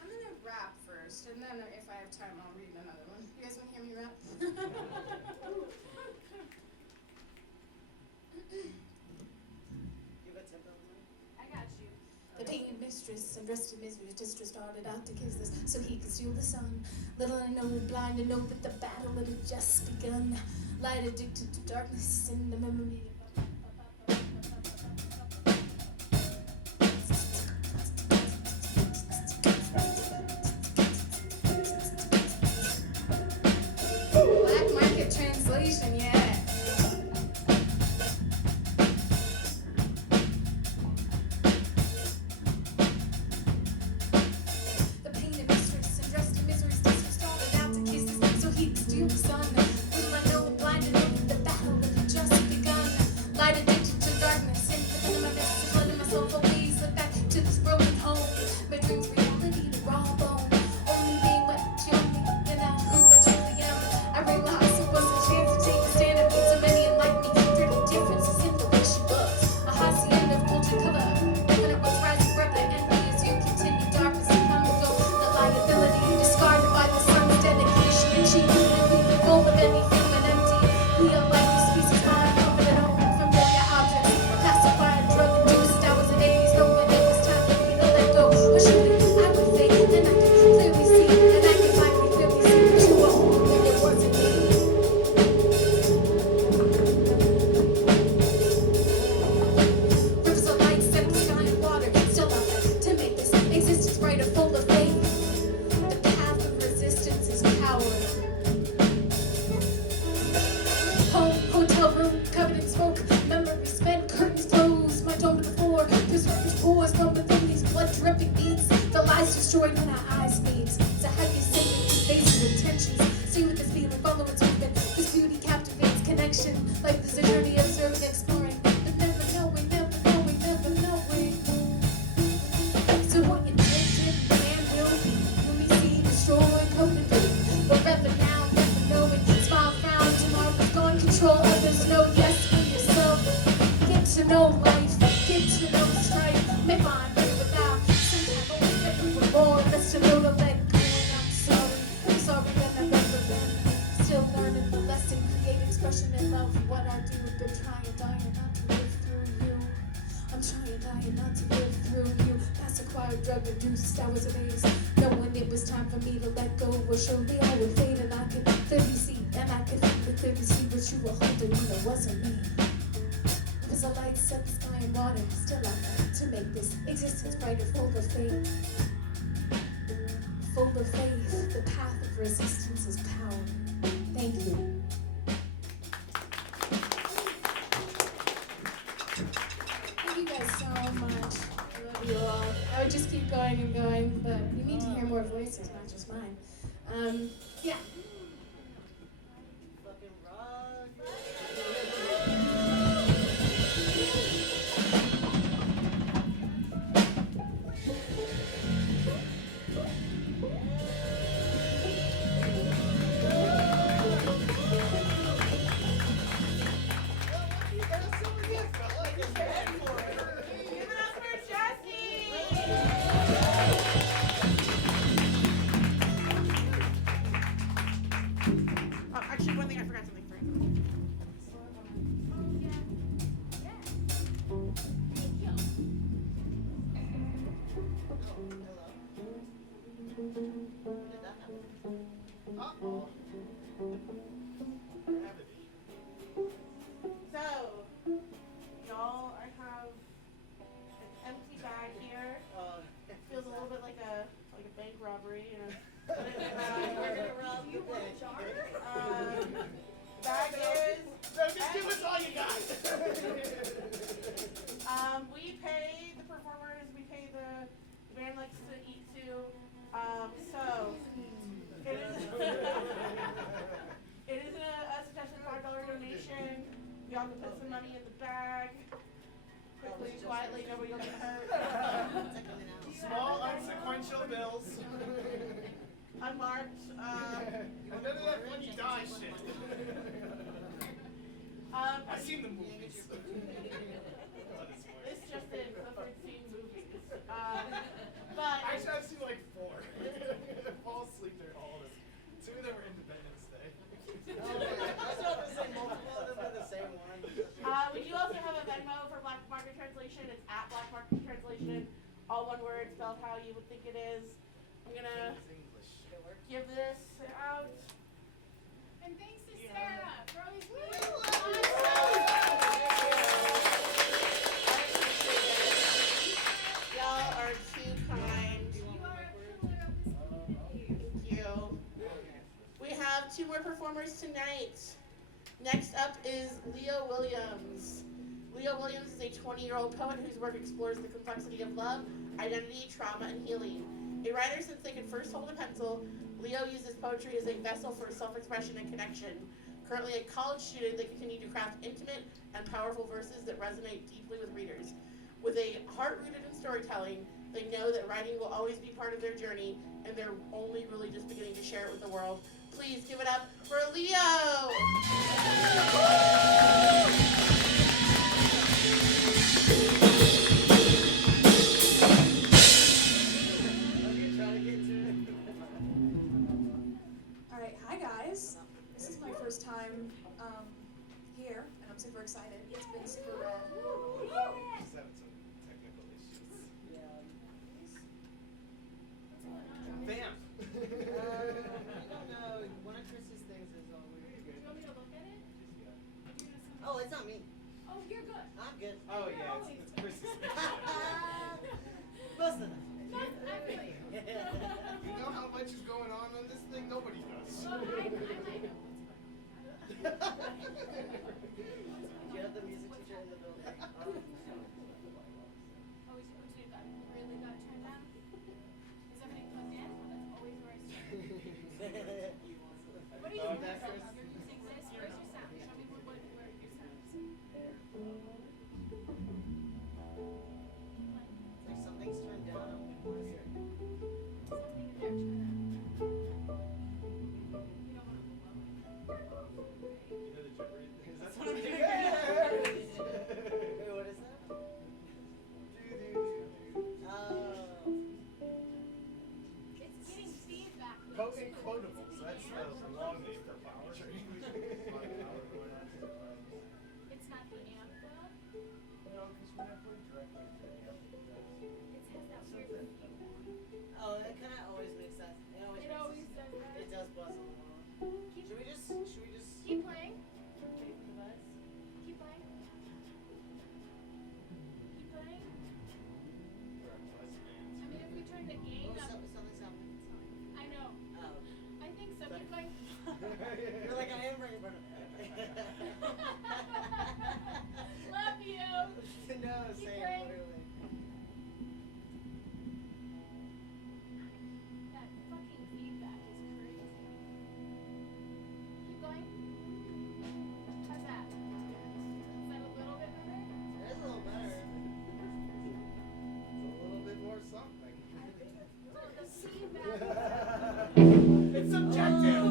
I'm gonna rap first, and then if I have time, I'll read another one. You guys want to hear me rap? Give it tempo. I got you. The painted mistress and dressed in misery distress started out to kiss this so he could steal the sun. Little I know, blind to know that the battle had just begun. Light addicted to darkness and the memory Black market translation, yeah. The painted mistress and dressed in misery's distress started out to kiss his so he could steal the sun. Little I know, blind to know that the battle had just begun. trying not to live through you. Past acquired drug induced, I was amazed. Knowing it was time for me to let go. Well, surely I would fade and I could clearly see. And I could clearly see what you were holding when it wasn't me. Cause the light set the sky and water. Still I fight to make this existence brighter, full of faith. Full of faith, the path of resistance is power. Thank you. Thank you guys so much. I love you all. I would just keep going and going, but you need to hear more voices, not just mine. Yeah. Fucking rock. Give it up for Jessie! Oh, actually, one thing I forgot something for you. Uh-oh. So, y'all, I have an empty bag here. It feels a little bit like a bank robbery, you know. We're gonna rob you bank. Bag is. So just give us all you got. We pay the performers. We pay the band likes to eat too. So it is. It is a suggested $5 donation. Y'all can put some money in the bag. Quickly, quietly, nobody will get hurt. Small, unsequential bills. Unmarked. And none of that funny die shit. I've seen the movies. It's just in Clifford seen movies. But Actually, I've seen like 4. Fall asleep during all of this. 2 of them were Independence Day. I saw the same multiple of them are the same one. we do also have a Venmo for Black Market Translation. It's at Black Market Translation. All one word, spelled how you would think it is. I'm gonna give this out. And thanks to Sarah for always being Y'all are too kind. You are a pillar of this community. Thank you. We have 2 more performers tonight. Next up is Leo Williams. Leo Williams is a 20-year-old poet whose work explores the complexity of love, identity, trauma, and healing. A writer since they could first hold a pencil, Leo uses poetry as a vessel for self-expression and connection. Currently a college student, they continue to craft intimate and powerful verses that resonate deeply with readers. With a heart rooted in storytelling, they know that writing will always be part of their journey, and they're only really just beginning to share it with the world. Please give it up for Leo! All right, hi guys. This is my first time here, and I'm super excited. It's been super rad. Just having some technical issues. Bam! I don't know. One of Chris's things is all weird. Do you want me to look at it? Oh, it's not me. Oh, you're good. I'm good. Oh yeah, it's Chris's. Most of them. No, I feel you. You know how much is going on this thing? Nobody does. Well, I might know what's going on. Do you have the music teacher in the building? Oh, we should got really got turned down. Is everything plugged in? That's always where I start. What are you Oh, doing? that You're Chris? using this. Where's your sound? Show me where your sound is. It's like something's turned down. Something in there. Turn that. You don't want to move up. You know the jumper? Is that what I'm doing. Wait, what is that? Oh. It's getting feedback. Potent quotables. That's the long name for poetry. It's not the amp though. No, because we're not playing directly to the amp. So keep going. You're like, I am right in front of me. Love you. No, Keep same, going. literally. That fucking feedback is crazy. Keep going. How's that? Is that a little bit better? It is a little better. It's a little bit more something. Well, the feedback. It's subjective.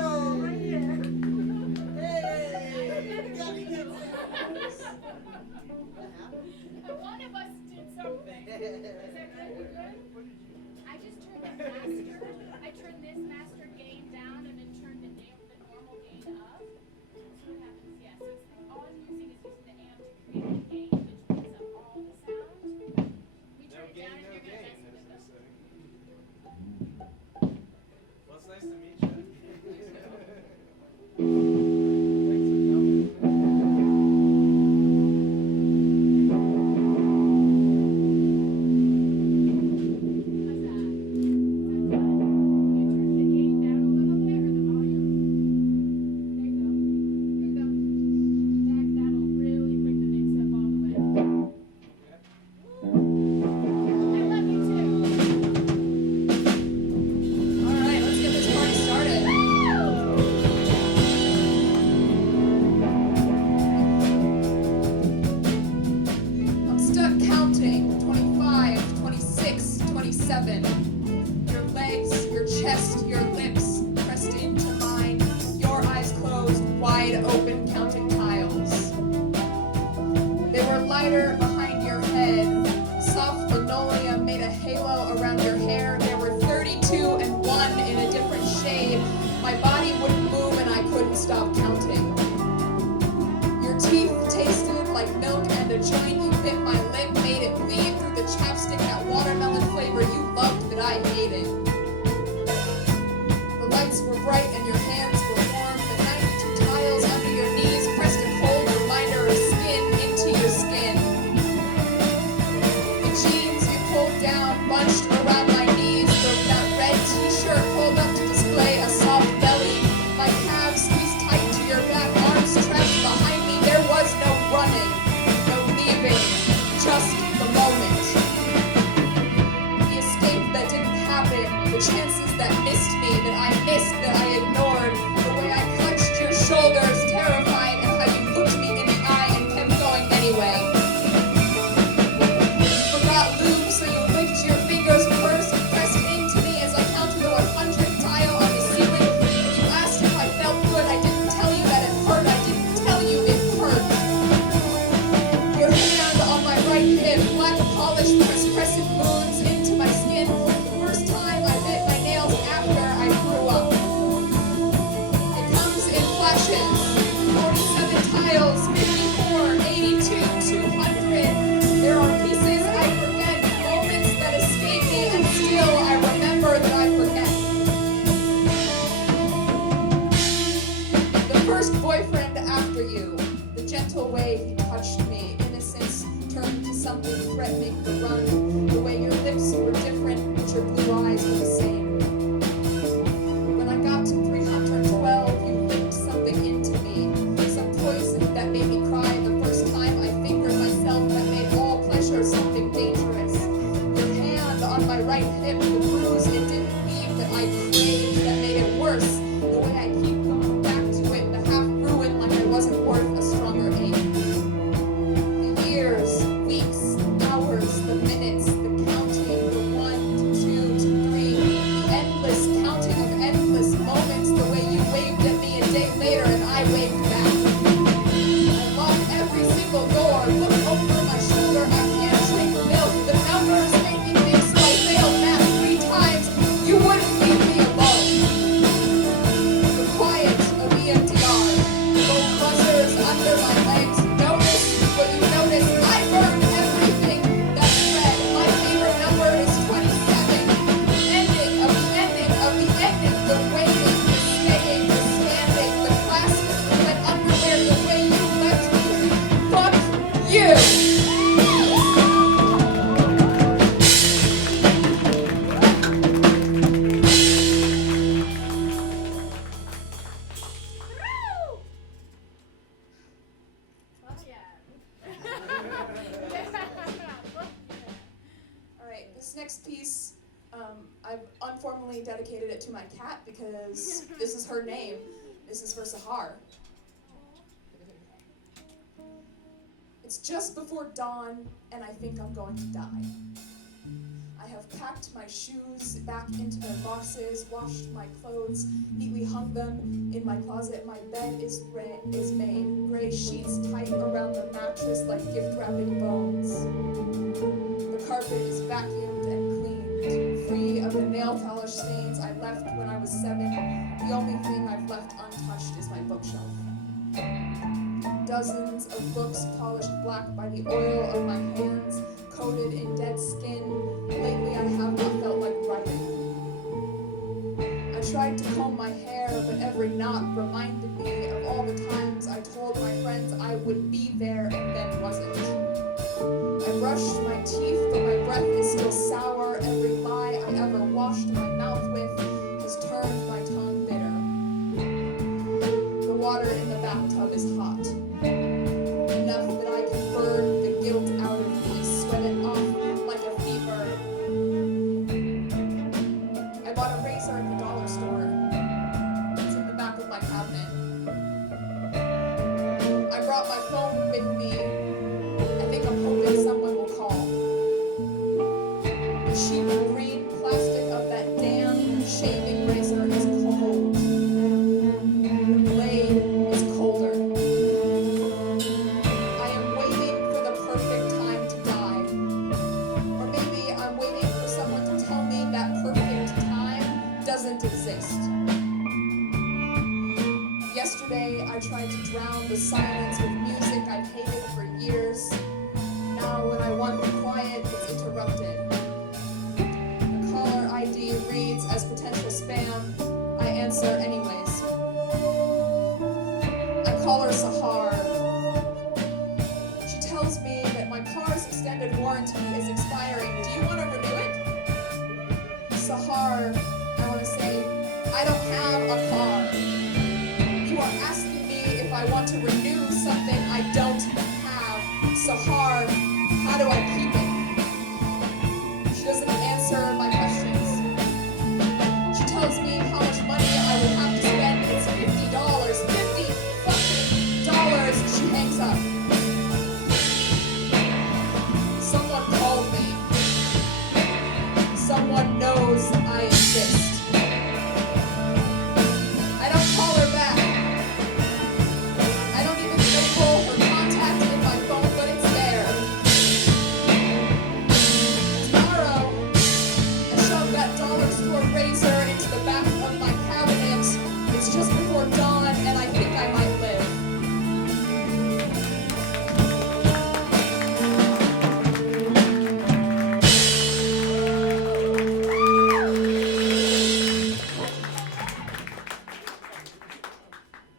Oh, Right here. hey, got me good. What happened? One of us did something. Is that good? We're good? I just turned the master. I turned this master gain down and then turned the normal gain up. So what happens? Yes, all I'm using is using the amp to create a gain, which picks up all the sound. We No turn it gain, down no and you're gain, gonna mess as with they it. say. Well, it's nice to meet you. Thanks for coming. How's that? You turn the gain down a little bit or the volume? There you go. There you go. That'll really bring the mix up all the way. I love you too. All right, let's get this party started. I'm stuck counting 25, 26, 27. Your legs, your chest, your lips pressed into mine. Your eyes closed, wide open, counting tiles. They were lighter behind your head. Soft linoleum made a halo around your hair. There were 32 and 1 in a different shade. My body wouldn't move and I couldn't stop counting. Your teeth tasted like milk and a joint. You bit my lip, made it bleed through the chapstick, that watermelon flavor you loved that I hated. The lights were bright and your hands were warm. The 92 tiles under your knees pressed a cold reminder of skin into your skin. The jeans you pulled down bunched around my knees. That red t-shirt pulled up to display a soft belly. My calves squeezed tight to your back, arms trapped behind me. There was no running, no leaving, just the moment. The escape that didn't happen, the chances that missed me, that I missed, that I ignored. The way I clutched your shoulders, terrified, and how you looked me in the eye and kept going anyway. Forgot lube, so you licked your fingers first and pressed into me as I counted the 100th tile on the ceiling. When you asked if I felt good, I didn't tell you that it hurt. I didn't tell you it hurt. Your hand on my right hip, black polished crescent moons into my skin. The first time I bit my nails after I grew up. It comes in flashes. 47 tiles, 54, 82, 200. There are pieces I forget, moments that escape me, and still I remember that I forget. The first boyfriend after you, the gentle way he touched me, innocence turned to something threatening to run. The way your lips were different, but your blue eyes were the same. When I got to 312, you licked something into me, some poison that made me cry the first time I fingered myself, that made all pleasure something dangerous. Your hand on my right hip, the bruise it didn't leave that I craved, that made it worse. The way I keep going back to it, the half ruin like I wasn't worth a stronger aim. The years, weeks, hours, the minutes, the counting, the 1 to 2 to 3, the endless counting of endless moments, the way you waved at me a day later and I waved back. I locked every single door, looked over my shoulder, I can't drink milk, the numbers make me think so I failed math 3 times, you wouldn't leave me alone. The quiet of EMDR, both buzzers under my legs, notice what you notice, I burned everything that's red, my favorite number is 27, ending of the ending of the ending, the waiting, the staying, the standing, the classes, the wet underwear, the way you left me, fuck you! next piece, I've unformally dedicated it to my cat because this is her name. This is for Sahar. It's just before dawn, and I think I'm going to die. I have packed my shoes back into their boxes, washed my clothes, neatly hung them in my closet. My bed is made, gray sheets tight around the mattress like gift-wrapping bones. The carpet is vacuumed and cleaned, free of the nail polish stains I left when I was 7. The only thing I've left untouched is my bookshelf. Dozens of books polished black by the oil of my hands, coated in dead skin. Lately I have not felt like writing. I tried to comb my hair, but every knot reminded me of all the times I told my friends I would be there and then wasn't. I brushed my teeth, but my breath is still sour. Every lie I ever washed my mouth with has turned my tongue bitter. The water in the bathtub is hot. Enough that I can burn the guilt out of me, sweat it off like a fever. I bought a razor at the dollar store. It's in the back of my cabinet. I brought my phone with me. I think I'm hoping someone will call. The cheap green plastic of that damn shaving razor is cold. The blade is colder. I am waiting for the perfect time to die. Or maybe I'm waiting for someone to tell me that perfect time doesn't exist. Yesterday, I tried to drown the silence with music I've hated for years. Now, when I want the quiet, it's interrupted. The caller ID reads as potential spam. I answer anyways. I call her Sahar. She tells me that my car's extended warranty is expiring. Do you want to renew it? Sahar, I want to say, I don't have a car. You are asking me if I want to renew something I don't have. Sahar, how do I keep it? She doesn't answer my questions. She tells me how much money I will have to spend. It's $50. $50 fucking dollars. She hangs up. Someone called me. Someone knows I exist. I don't call her back. I don't even label her contact in my phone, but it's there. Tomorrow, I shove that dollar store razor into the back of my cabinet. It's just before dawn, and I think I might live.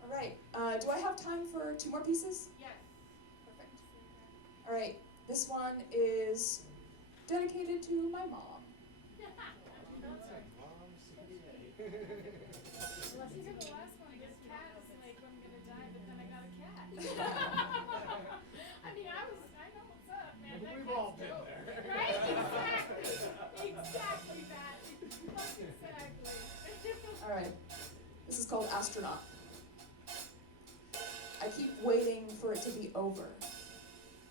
All right. Do I have time for 2 more pieces? Yes. Perfect. All right. This one is dedicated to my mom. Listen to the last one. This cat is like, I'm gonna die, but then I got a cat. I mean, I know what's up, man. That We've all cat's been dope. there. Right? Exactly. Exactly that. Exactly. All right. This is called Astronaut. I keep waiting for it to be over,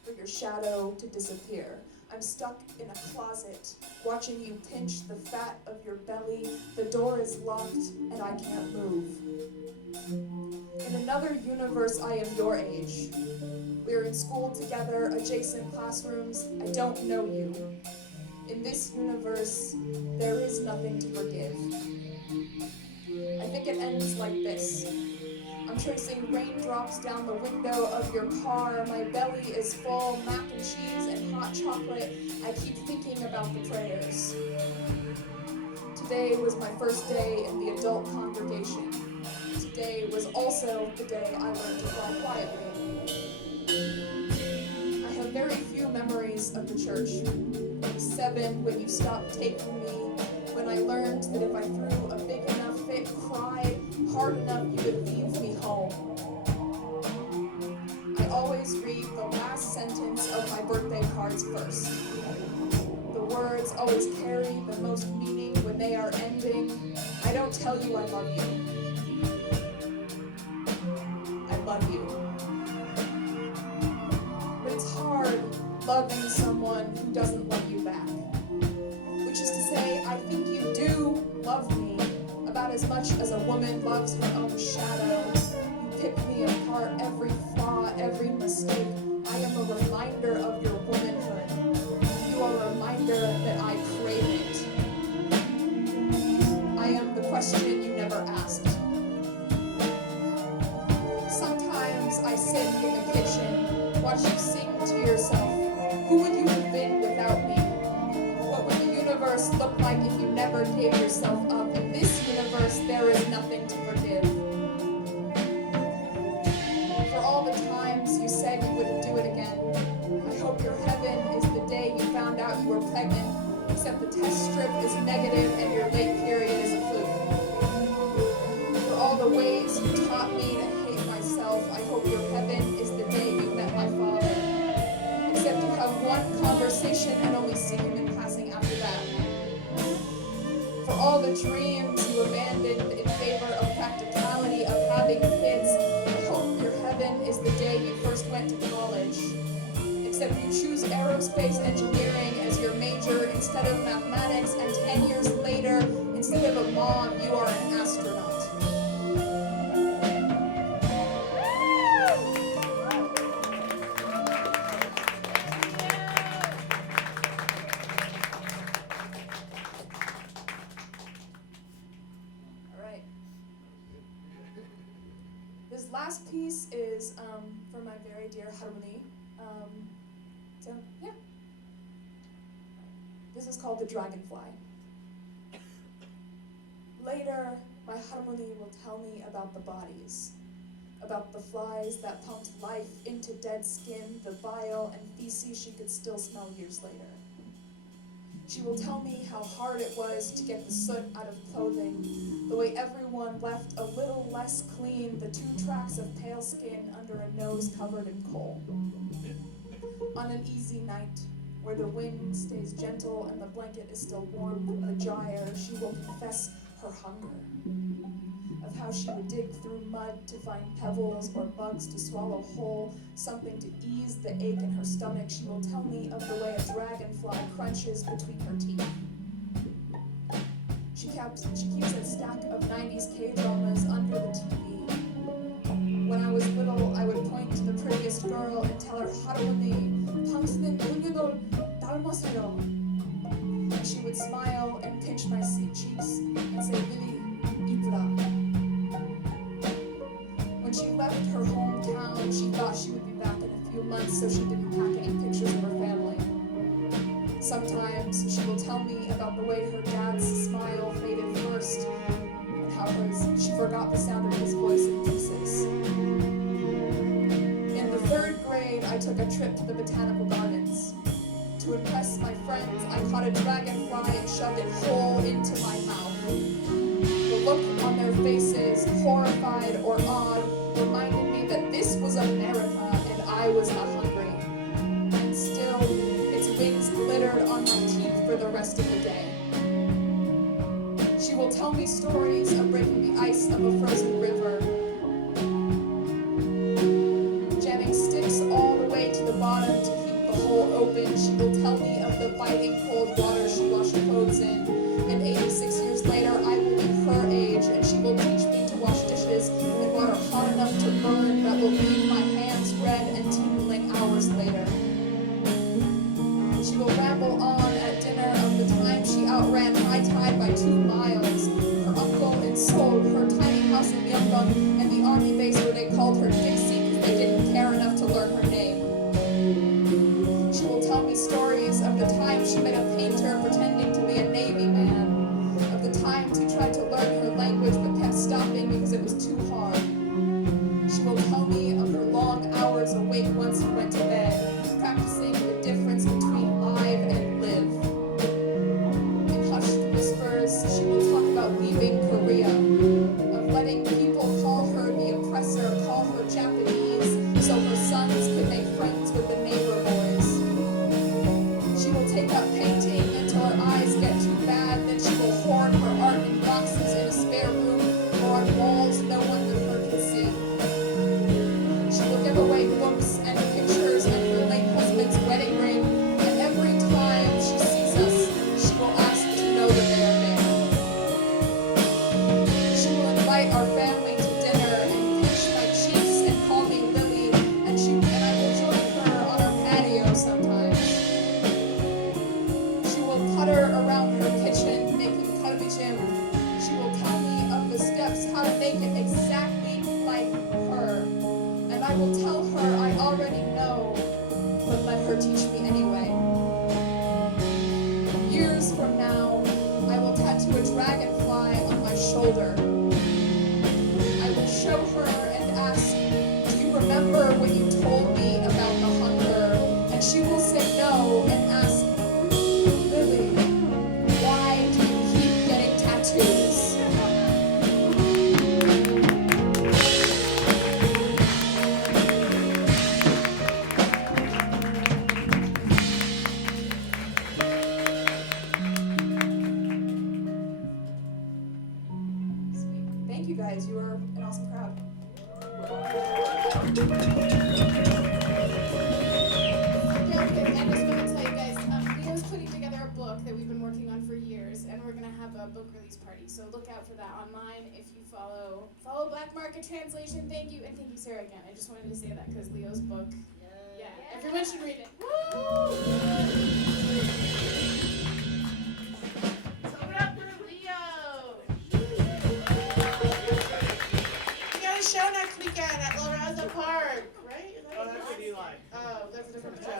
for your shadow to disappear. I'm stuck in a closet, watching you pinch the fat of your belly. The door is locked, and I can't move. In another universe, I am your age. We are in school together, adjacent classrooms. I don't know you. In this universe, there is nothing to forgive. I think it ends like this. I'm tracing raindrops down the window of your car. My belly is full, mac and cheese and hot chocolate. I keep thinking about the prayers. Today was my first day in the adult congregation. Today was also the day I learned to fly quietly. I have very few memories of the church. 7 when you stopped taking me. When I learned that if I threw a big enough fit, cried hard enough, you would leave me home. I always read the last sentence of my birthday cards first. The words always carry the most meaning when they are ending. I don't tell you I love you. I love you. But it's hard loving someone who doesn't love you back. Which is to say, I think you do love me about as much as a woman loves her own shadow. You pick me apart, every flaw, every mistake. I am a reminder of your womanhood. You are a reminder that I crave it. I am the question you never asked. Sometimes I sit in the kitchen, watch you sing to yourself. Who would you have been without me? What would the universe look like if you never gave yourself up? In this universe, there is nothing to forgive. For all the times you said you wouldn't do it again, I hope your heaven is the day you found out you were pregnant, except the test strip is negative and your late period is a fluke. For all the ways you taught me to hate myself, I hope your heaven is the day you met my father, except you have one conversation and only see him in passing after that. For all the dreams you abandoned in favor of practicality of having kids, I hope your heaven is the day you first went to college. Except you choose aerospace engineering as your major instead of mathematics, and 10 years later, instead of a mom, you are an astronaut. This last piece is for my very dear Harmony. So, yeah. This is called The Dragonfly. Later, my Harmony will tell me about the bodies, about the flies that pumped life into dead skin, the bile and feces she could still smell years later. She will tell me how hard it was to get the soot out of clothing, the way everyone left a little less clean, the 2 tracks of pale skin under a nose covered in coal. On an easy night, where the wind stays gentle and the blanket is still warm from the dryer, she will confess her hunger, of how she would dig through mud to find pebbles or bugs to swallow whole, something to ease the ache in her stomach. She will tell me of the way a dragonfly crunches between her teeth. She keeps a stack of 90s K-dramas under the TV. When I was little, I would point to the prettiest girl and tell her, "Harmony, 당신은 눈여도 닮았어요." And she would smile and pinch my cheeks and say, "Lily, 이쁘다." When she left her hometown, she thought she would be back in a few months, so she didn't pack any pictures of her family. Sometimes she will tell me about the way her dad's smile faded first, and how she forgot the sound of his voice in pieces. In the 3rd grade, I took a trip to the botanical gardens. To impress my friends, I caught a dragonfly and shoved it whole into my mouth. The look on their faces, horrified or awed, reminded me that this was America and I was not hungry. And still, its wings glittered on my teeth for the rest of the day. She will tell me stories of breaking the ice of a frozen river, jamming sticks all the way to the bottom to keep the hole open. She will tell me of the biting cold water she washed clothes in. And 86 years later, I will be her age, and she will teach me to wash dishes in water hot enough to burn that will leave my hands red and tingling hours later. She will ramble on at dinner of the time she outran high tide by 2 miles, her uncle in Seoul, her tiny house in Myeongdong, and the army base where they called her Dixie because they didn't care enough to learn her name. She will tell me stories of the time she met a painter pretending to be a Navy man, of the times he tried to learn her language but kept stopping because it was too hard. She will tell me of her long hours awake once he went to bed, practicing the difference between live and live. In hushed whispers, she will talk about leaving Korea, of letting people call her the oppressor, call her Japanese, so her sons could make friends with the neighbor boys. She will take up painting teach me anyway. Years from now, I will tattoo a dragonfly on my shoulder. I will show her and ask, do you remember when you told me about the hunger? And she will say no and ask, Lily, why do you keep getting tattoos? Sweet. Thank you guys. You are an awesome crowd. I just want to tell you guys, Leo's putting together a book that we've been working on for years, and we're gonna have a book release party. So look out for that online if you follow Black Market Translation. Thank you, and thank you, Sarah, again. I just wanted to say that because Leo's book, yeah, everyone should read it. Woo! So it up for Leo. We got a show next weekend at La Raza Park, right? Is that Oh, what that's it with is? Eli. Oh, that's a different show.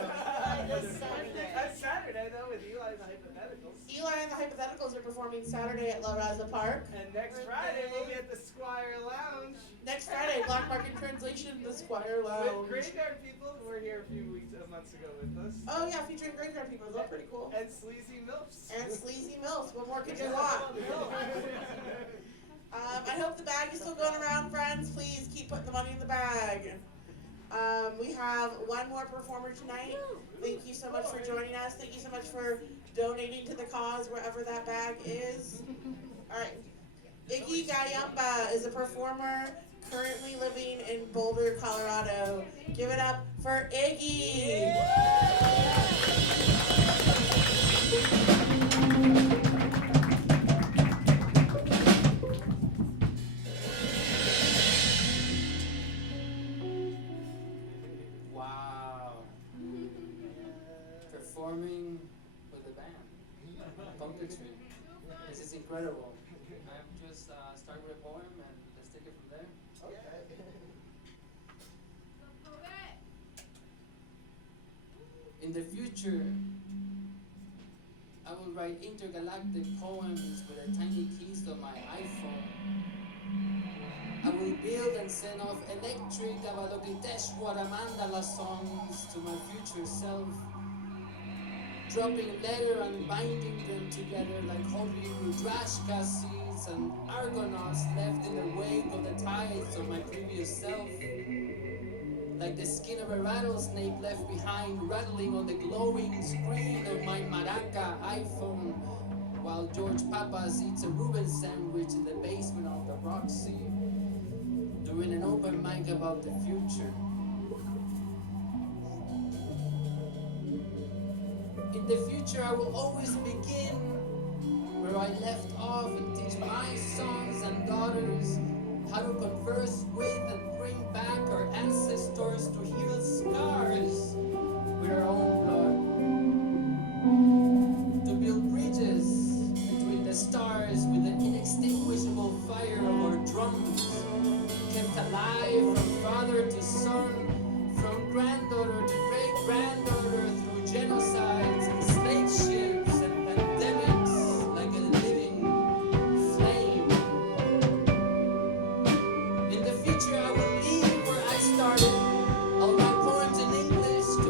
That's Saturday though with Eli and the Hypotheticals. Eli and the Hypotheticals are performing Saturday at La Raza Park. And next Friday we'll be at the Squire Lounge. Next Friday, Black Market Translation, the Squire With Lounge. Graveyard People who were here a few months ago with us. Oh yeah, featuring Graveyard People. Is that pretty cool? And Sleazy Milfs. And Sleazy Mills. What more could you want? I hope the bag is still going around, friends. Please keep putting the money in the bag. We have one more performer tonight. Thank you so much for joining us. Thank you so much for donating to the cause wherever that bag is. All right. Igu Gayumba is a performer currently living in Boulder, Colorado. Give it up for Iggy. Wow. Performing with a band. Punketry. This is incredible. I'm just start with a poem and let's take it from there. In the future, I will write intergalactic poems with a tiny keys on my iPhone. I will build and send off electric Avalokiteshwara mandala songs to my future self, dropping letter and binding them together like holding Rudrashka seeds and argonauts left in the wake of the tides of my previous self. Like the skin of a rattlesnake left behind, rattling on the glowing screen of my Maraca iPhone, while George Papas eats a Reuben sandwich in the basement of the Roxy, during an open mic about the future. In the future, I will always begin where I left off and teach my sons and daughters how to converse with and bring back our ancestors to heal scars with our own blood. To build bridges between the stars with the inextinguishable fire of our drums, kept alive from father to son, from granddaughter to great-granddaughter through genocides and slave ships and pandemics like a living flame. In the future, I will leave where I started. I'll write poems in English to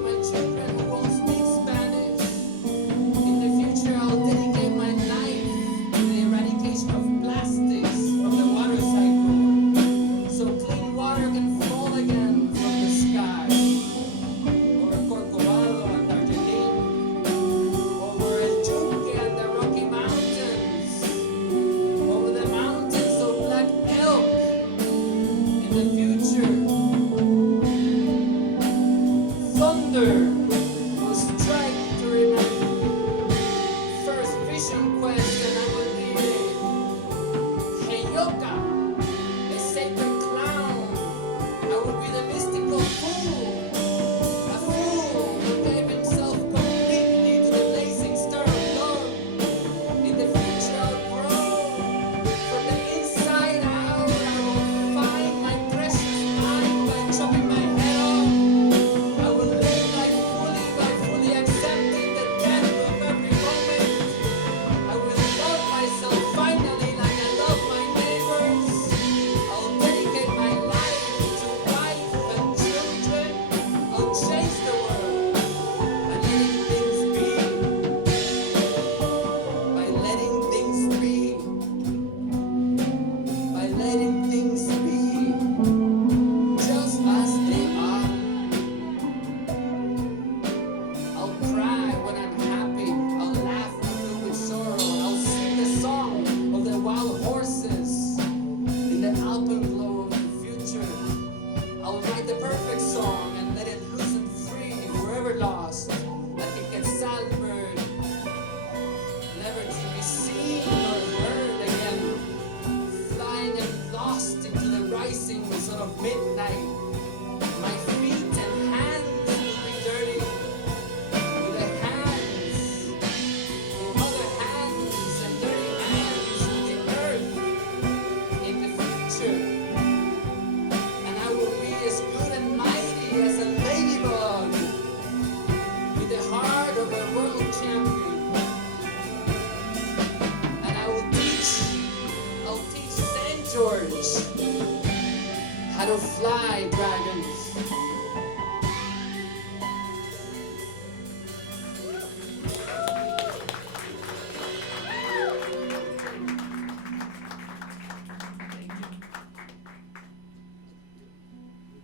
lost, like a quetzal bird, never to be seen or heard again, flying and lost into the rising sun of midnight. My feet and hands will be dirty with the hands, other hands and dirty hands of the earth in the future. And I will be as good and mighty as a ladybug with the heart of a world champion. And I'll teach St. George how to fly dragons.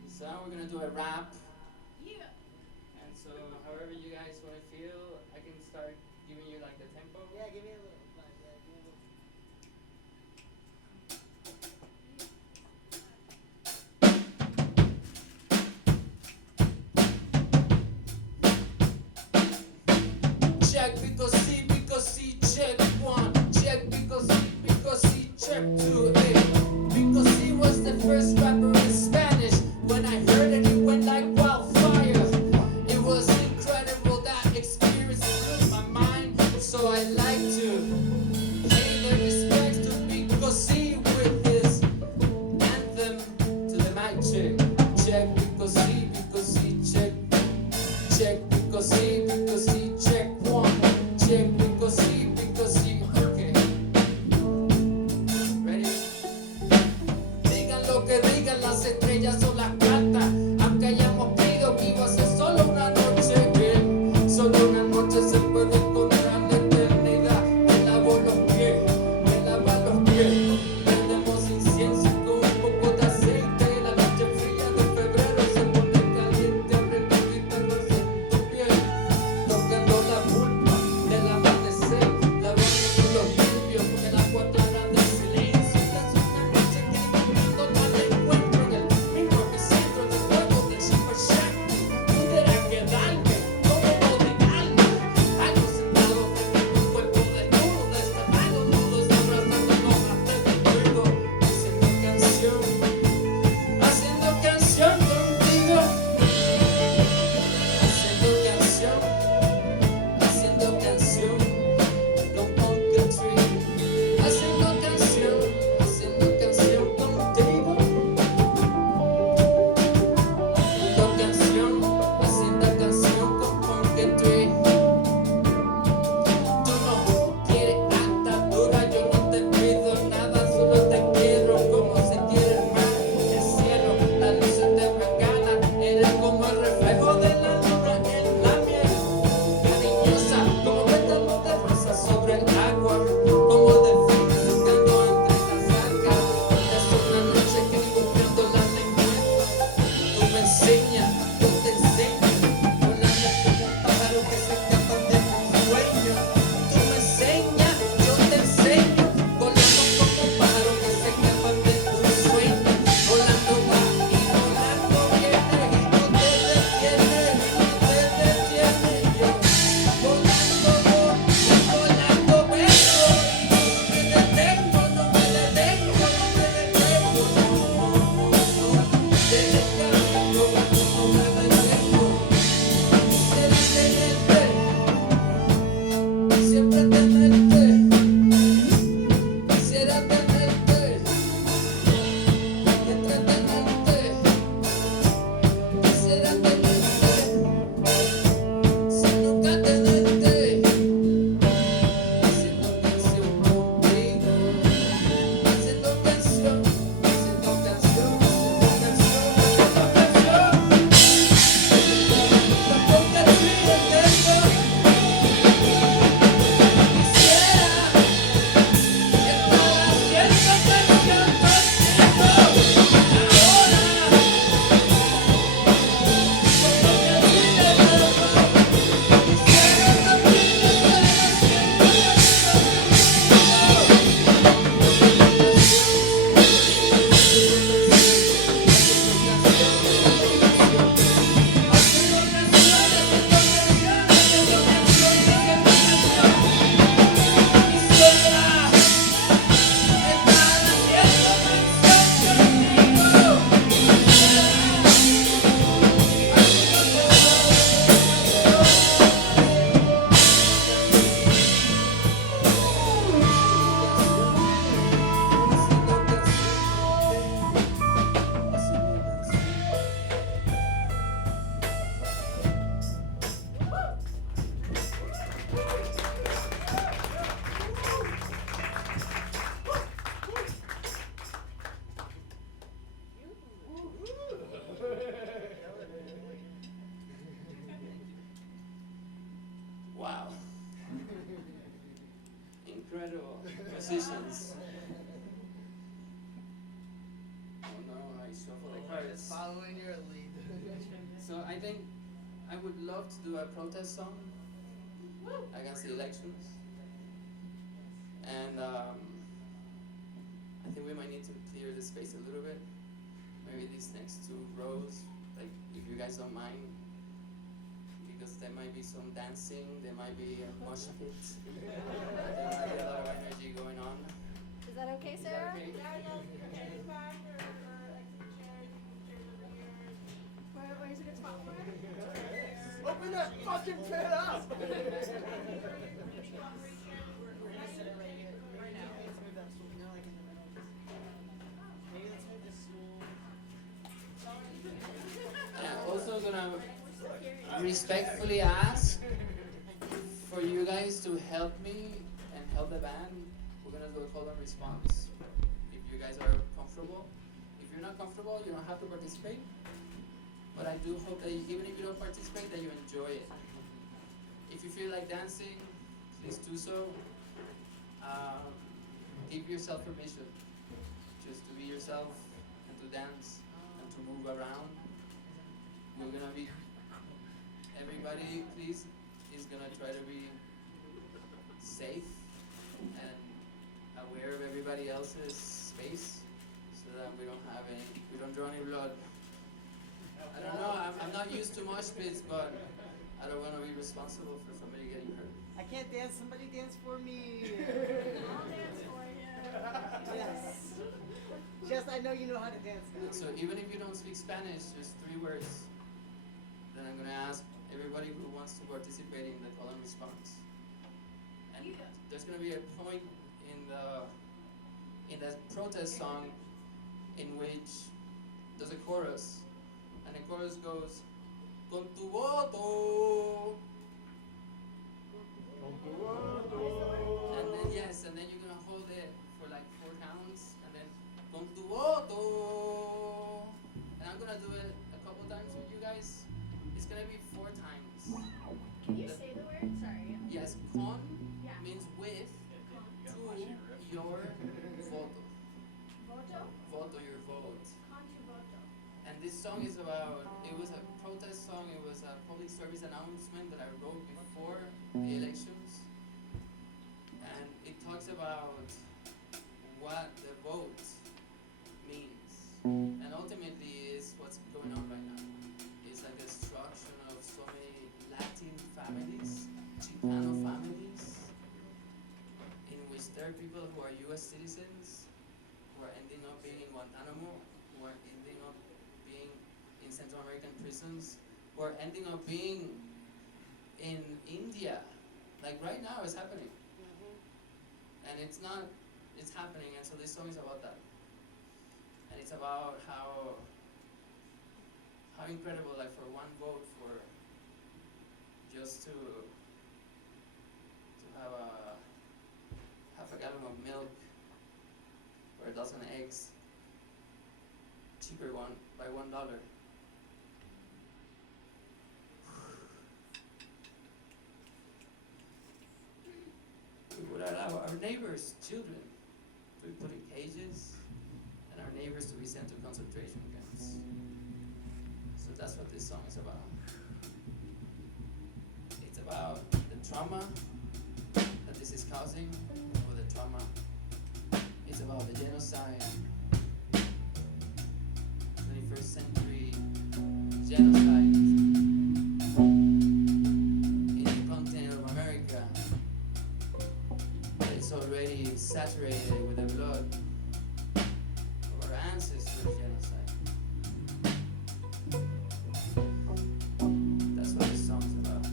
So now we're gonna do a rap. Yeah. And so however you guys want to feel, I can start giving you like the tempo. Yeah, give me a little. Yeah, give me a little. Check because C, check one. Check because C, check two. Hey, because he was the first rapper in Spanish. When I heard it, it went like wildfire. It was incredible, that experience blew my mind. So I like to pay the respects to because he with his anthem to the mic check. Check because he check. Check because he check one. Check because he okay. Ready? Digan lo que digan, las estrellas son las cartas. Aunque hayamos pedido que iba a ser solo una noche, que solo una noche se puede encontrar la eternidad. Me lavo los pies, me lava los pies. Prendemos incienso con un poco de aceite. La noche fría de febrero se pone caliente, abre la guitarra en tu piel. Toca Wow. Incredible musicians. Oh no, I shuffle the cards. Following your lead. So I think I would love to do a protest song against the elections. And I think we might need to clear the space a little bit. Maybe these next 2 rows, like if you guys don't mind, because there might be some dancing, there might be a mosh pit, there might be a lot of energy going on. Is that okay, Is that Sarah? okay? Where's a good spot for it? Open that fucking pit up! And I'm also gonna respectfully ask for you guys to help me and help the band. We're gonna do a call and response. If you guys are comfortable. If you're not comfortable, you don't have to participate. But I do hope that even if you don't participate, that you enjoy it. If you feel like dancing, please do so. Give yourself permission just to be yourself and to dance and to move around. We're gonna be, everybody please is gonna try to be safe and aware of everybody else's space so that we don't draw any blood. I don't know, I'm not used to mosh pits, but I don't want to be responsible for somebody getting hurt. I can't dance, somebody dance for me. I'll dance for you. Yes. Just, I know you know how to dance now. So even if you don't speak Spanish, just 3 words, then I'm going to ask everybody who wants to participate in the call and response. And there's going to be a point in the protest song in which there's a chorus, and the chorus goes, "Con tu voto." And then yes, and then you're gonna hold it for like 4 counts, and then "Con tu voto." And I'm gonna do it a couple times with you guys. It's gonna be 4 times. Can you say the word? Sorry. Yes, con Yeah. means with, Con. to your voto. Voto? Voto, your vote. Con tu voto. And this song is about, it was a protest song, it was a public service announcement that I wrote before the elections. And it talks about what the vote means. And ultimately is what's going on right now. It's like the destruction of so many Latin families, Chicano families, in which there are people who are US citizens, who are ending up being in Guantanamo, who are ending up being in Central American prisons, who are ending up being in India. Like right now it's happening. And it's happening, and so this song is about that. And it's about how incredible, like for 1 vote, for just to have half a gallon of milk or a dozen eggs, cheaper one by $1. We would allow our neighbors' children to be put in cages and our neighbors to be sent to concentration camps. So that's what this song is about. It's about the trauma that this is causing, or the trauma. It's about the genocide, 21st century genocide in the continent of America. It's already saturated with the blood of our ancestors' genocide. That's what this song's about.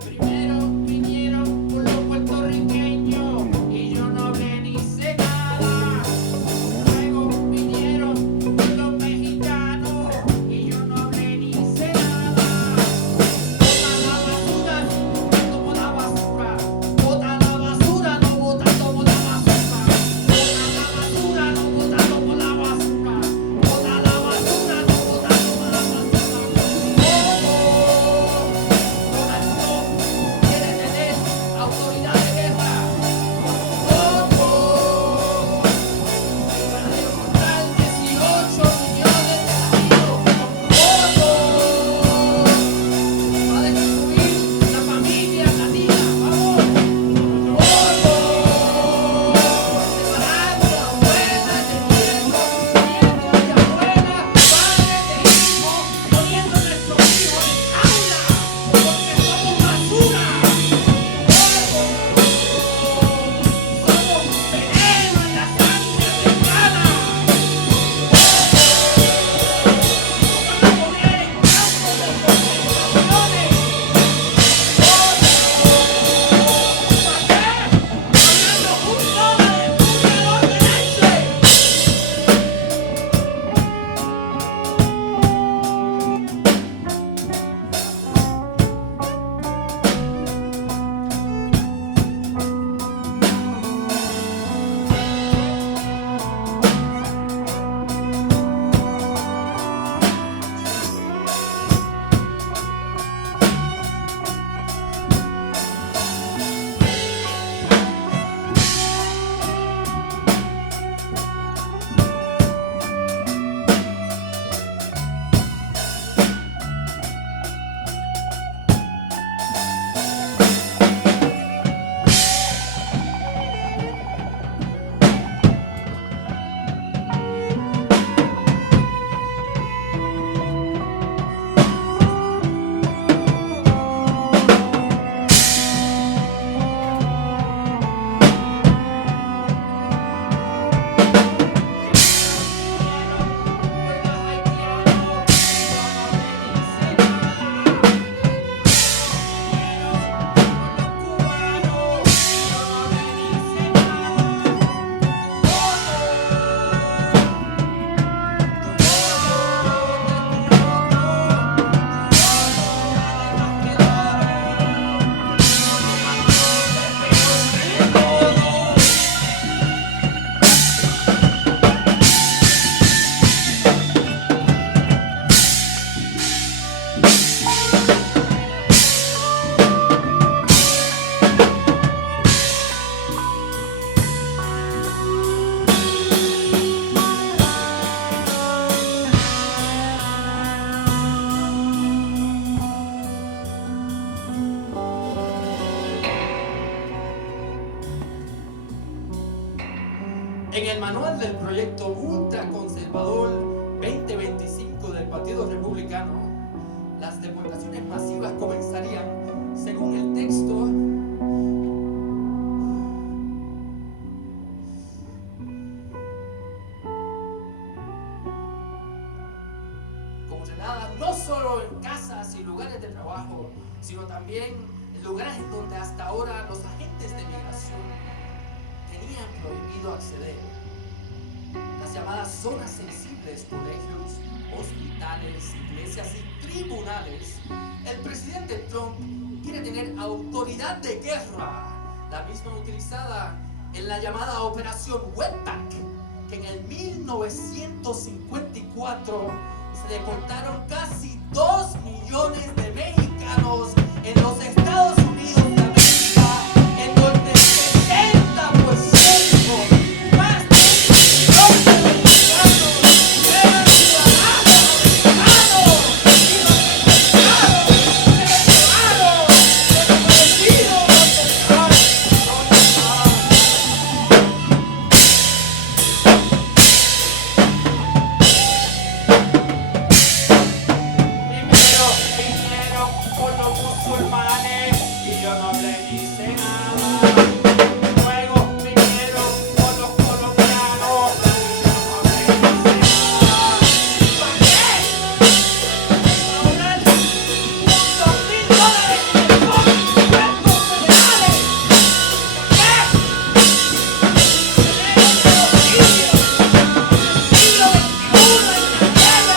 Primero vinieron por los puertorriqueños y yo no hablé ni sé nada. Luego vinieron por los mexicanos y yo no hablé En el manual del proyecto ultraconservador 2025 del Partido Republicano, las deportaciones masivas comenzarían, según el texto, controladas no solo en casas y lugares de trabajo, sino también en lugares en donde hasta ahora los agentes de migración tenían prohibido acceder. Las llamadas zonas sensibles, colegios, hospitales, iglesias y tribunales. El presidente Trump quiere tener autoridad de guerra, la misma utilizada en la llamada Operación Wetback, que en el 1954 se deportaron casi 2 millones de mexicanos en los Estados Unidos de América, en donde el 70%, más de 1 millón de mexicanos, eran ciudadanos americanos y los mexicanos se llevaron desaparecidos donde Primero vinieron por los musulmanes y yo no le hice nada. Luego vinieron por los colombianos y yo no le hice nada. ¿Para qué? Ahorrar $2,000 en el fondo de impuestos federales. ¿Para qué? Tenemos genocidio en el siglo XXI en la tierra de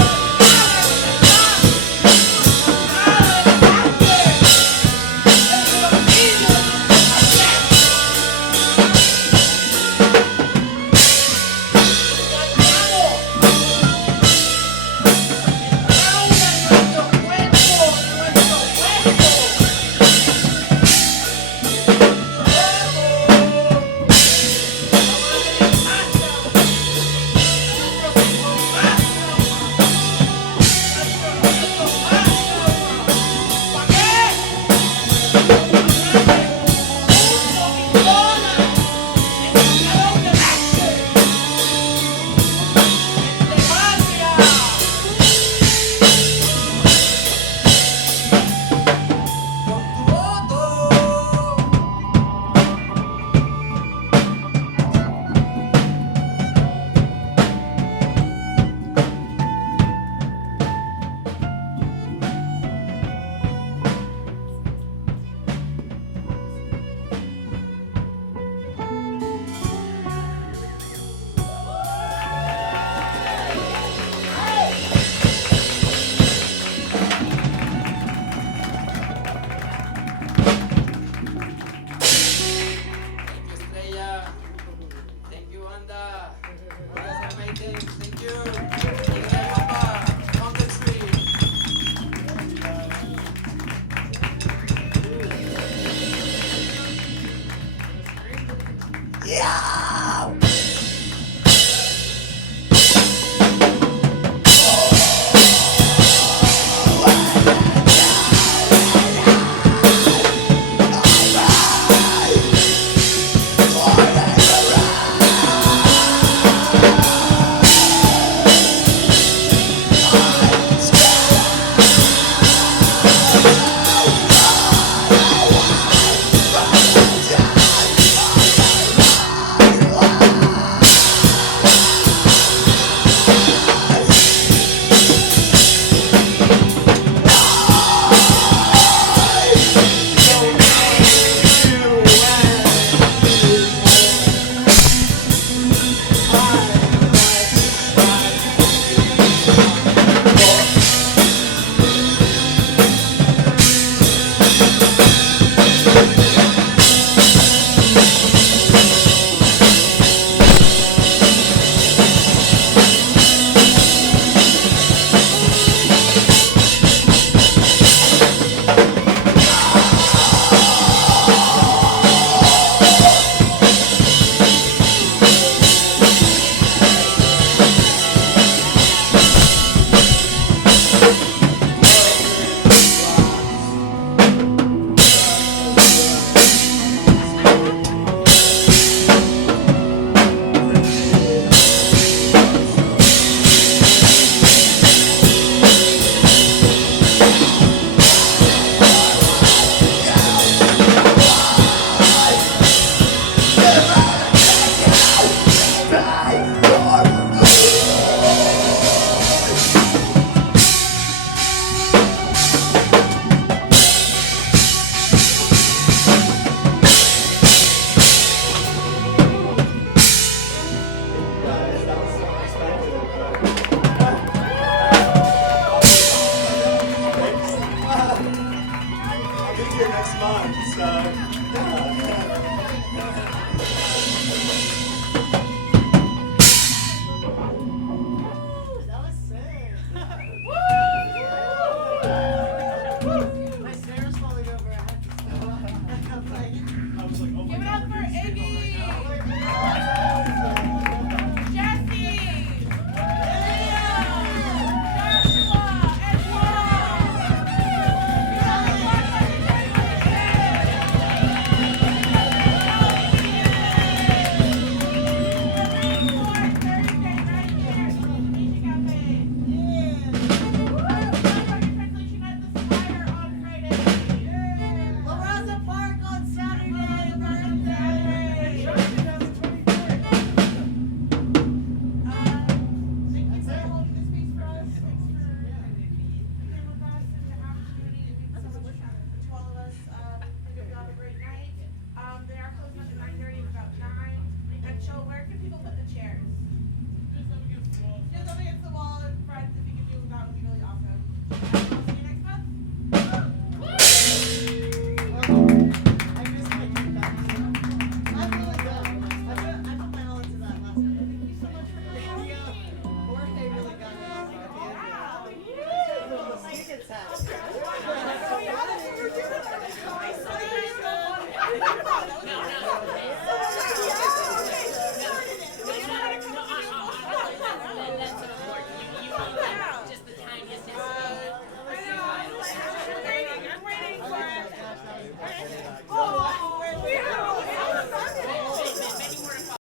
Thank you, Estrella. Thank you, Wanda. You guys are amazing. Thank you.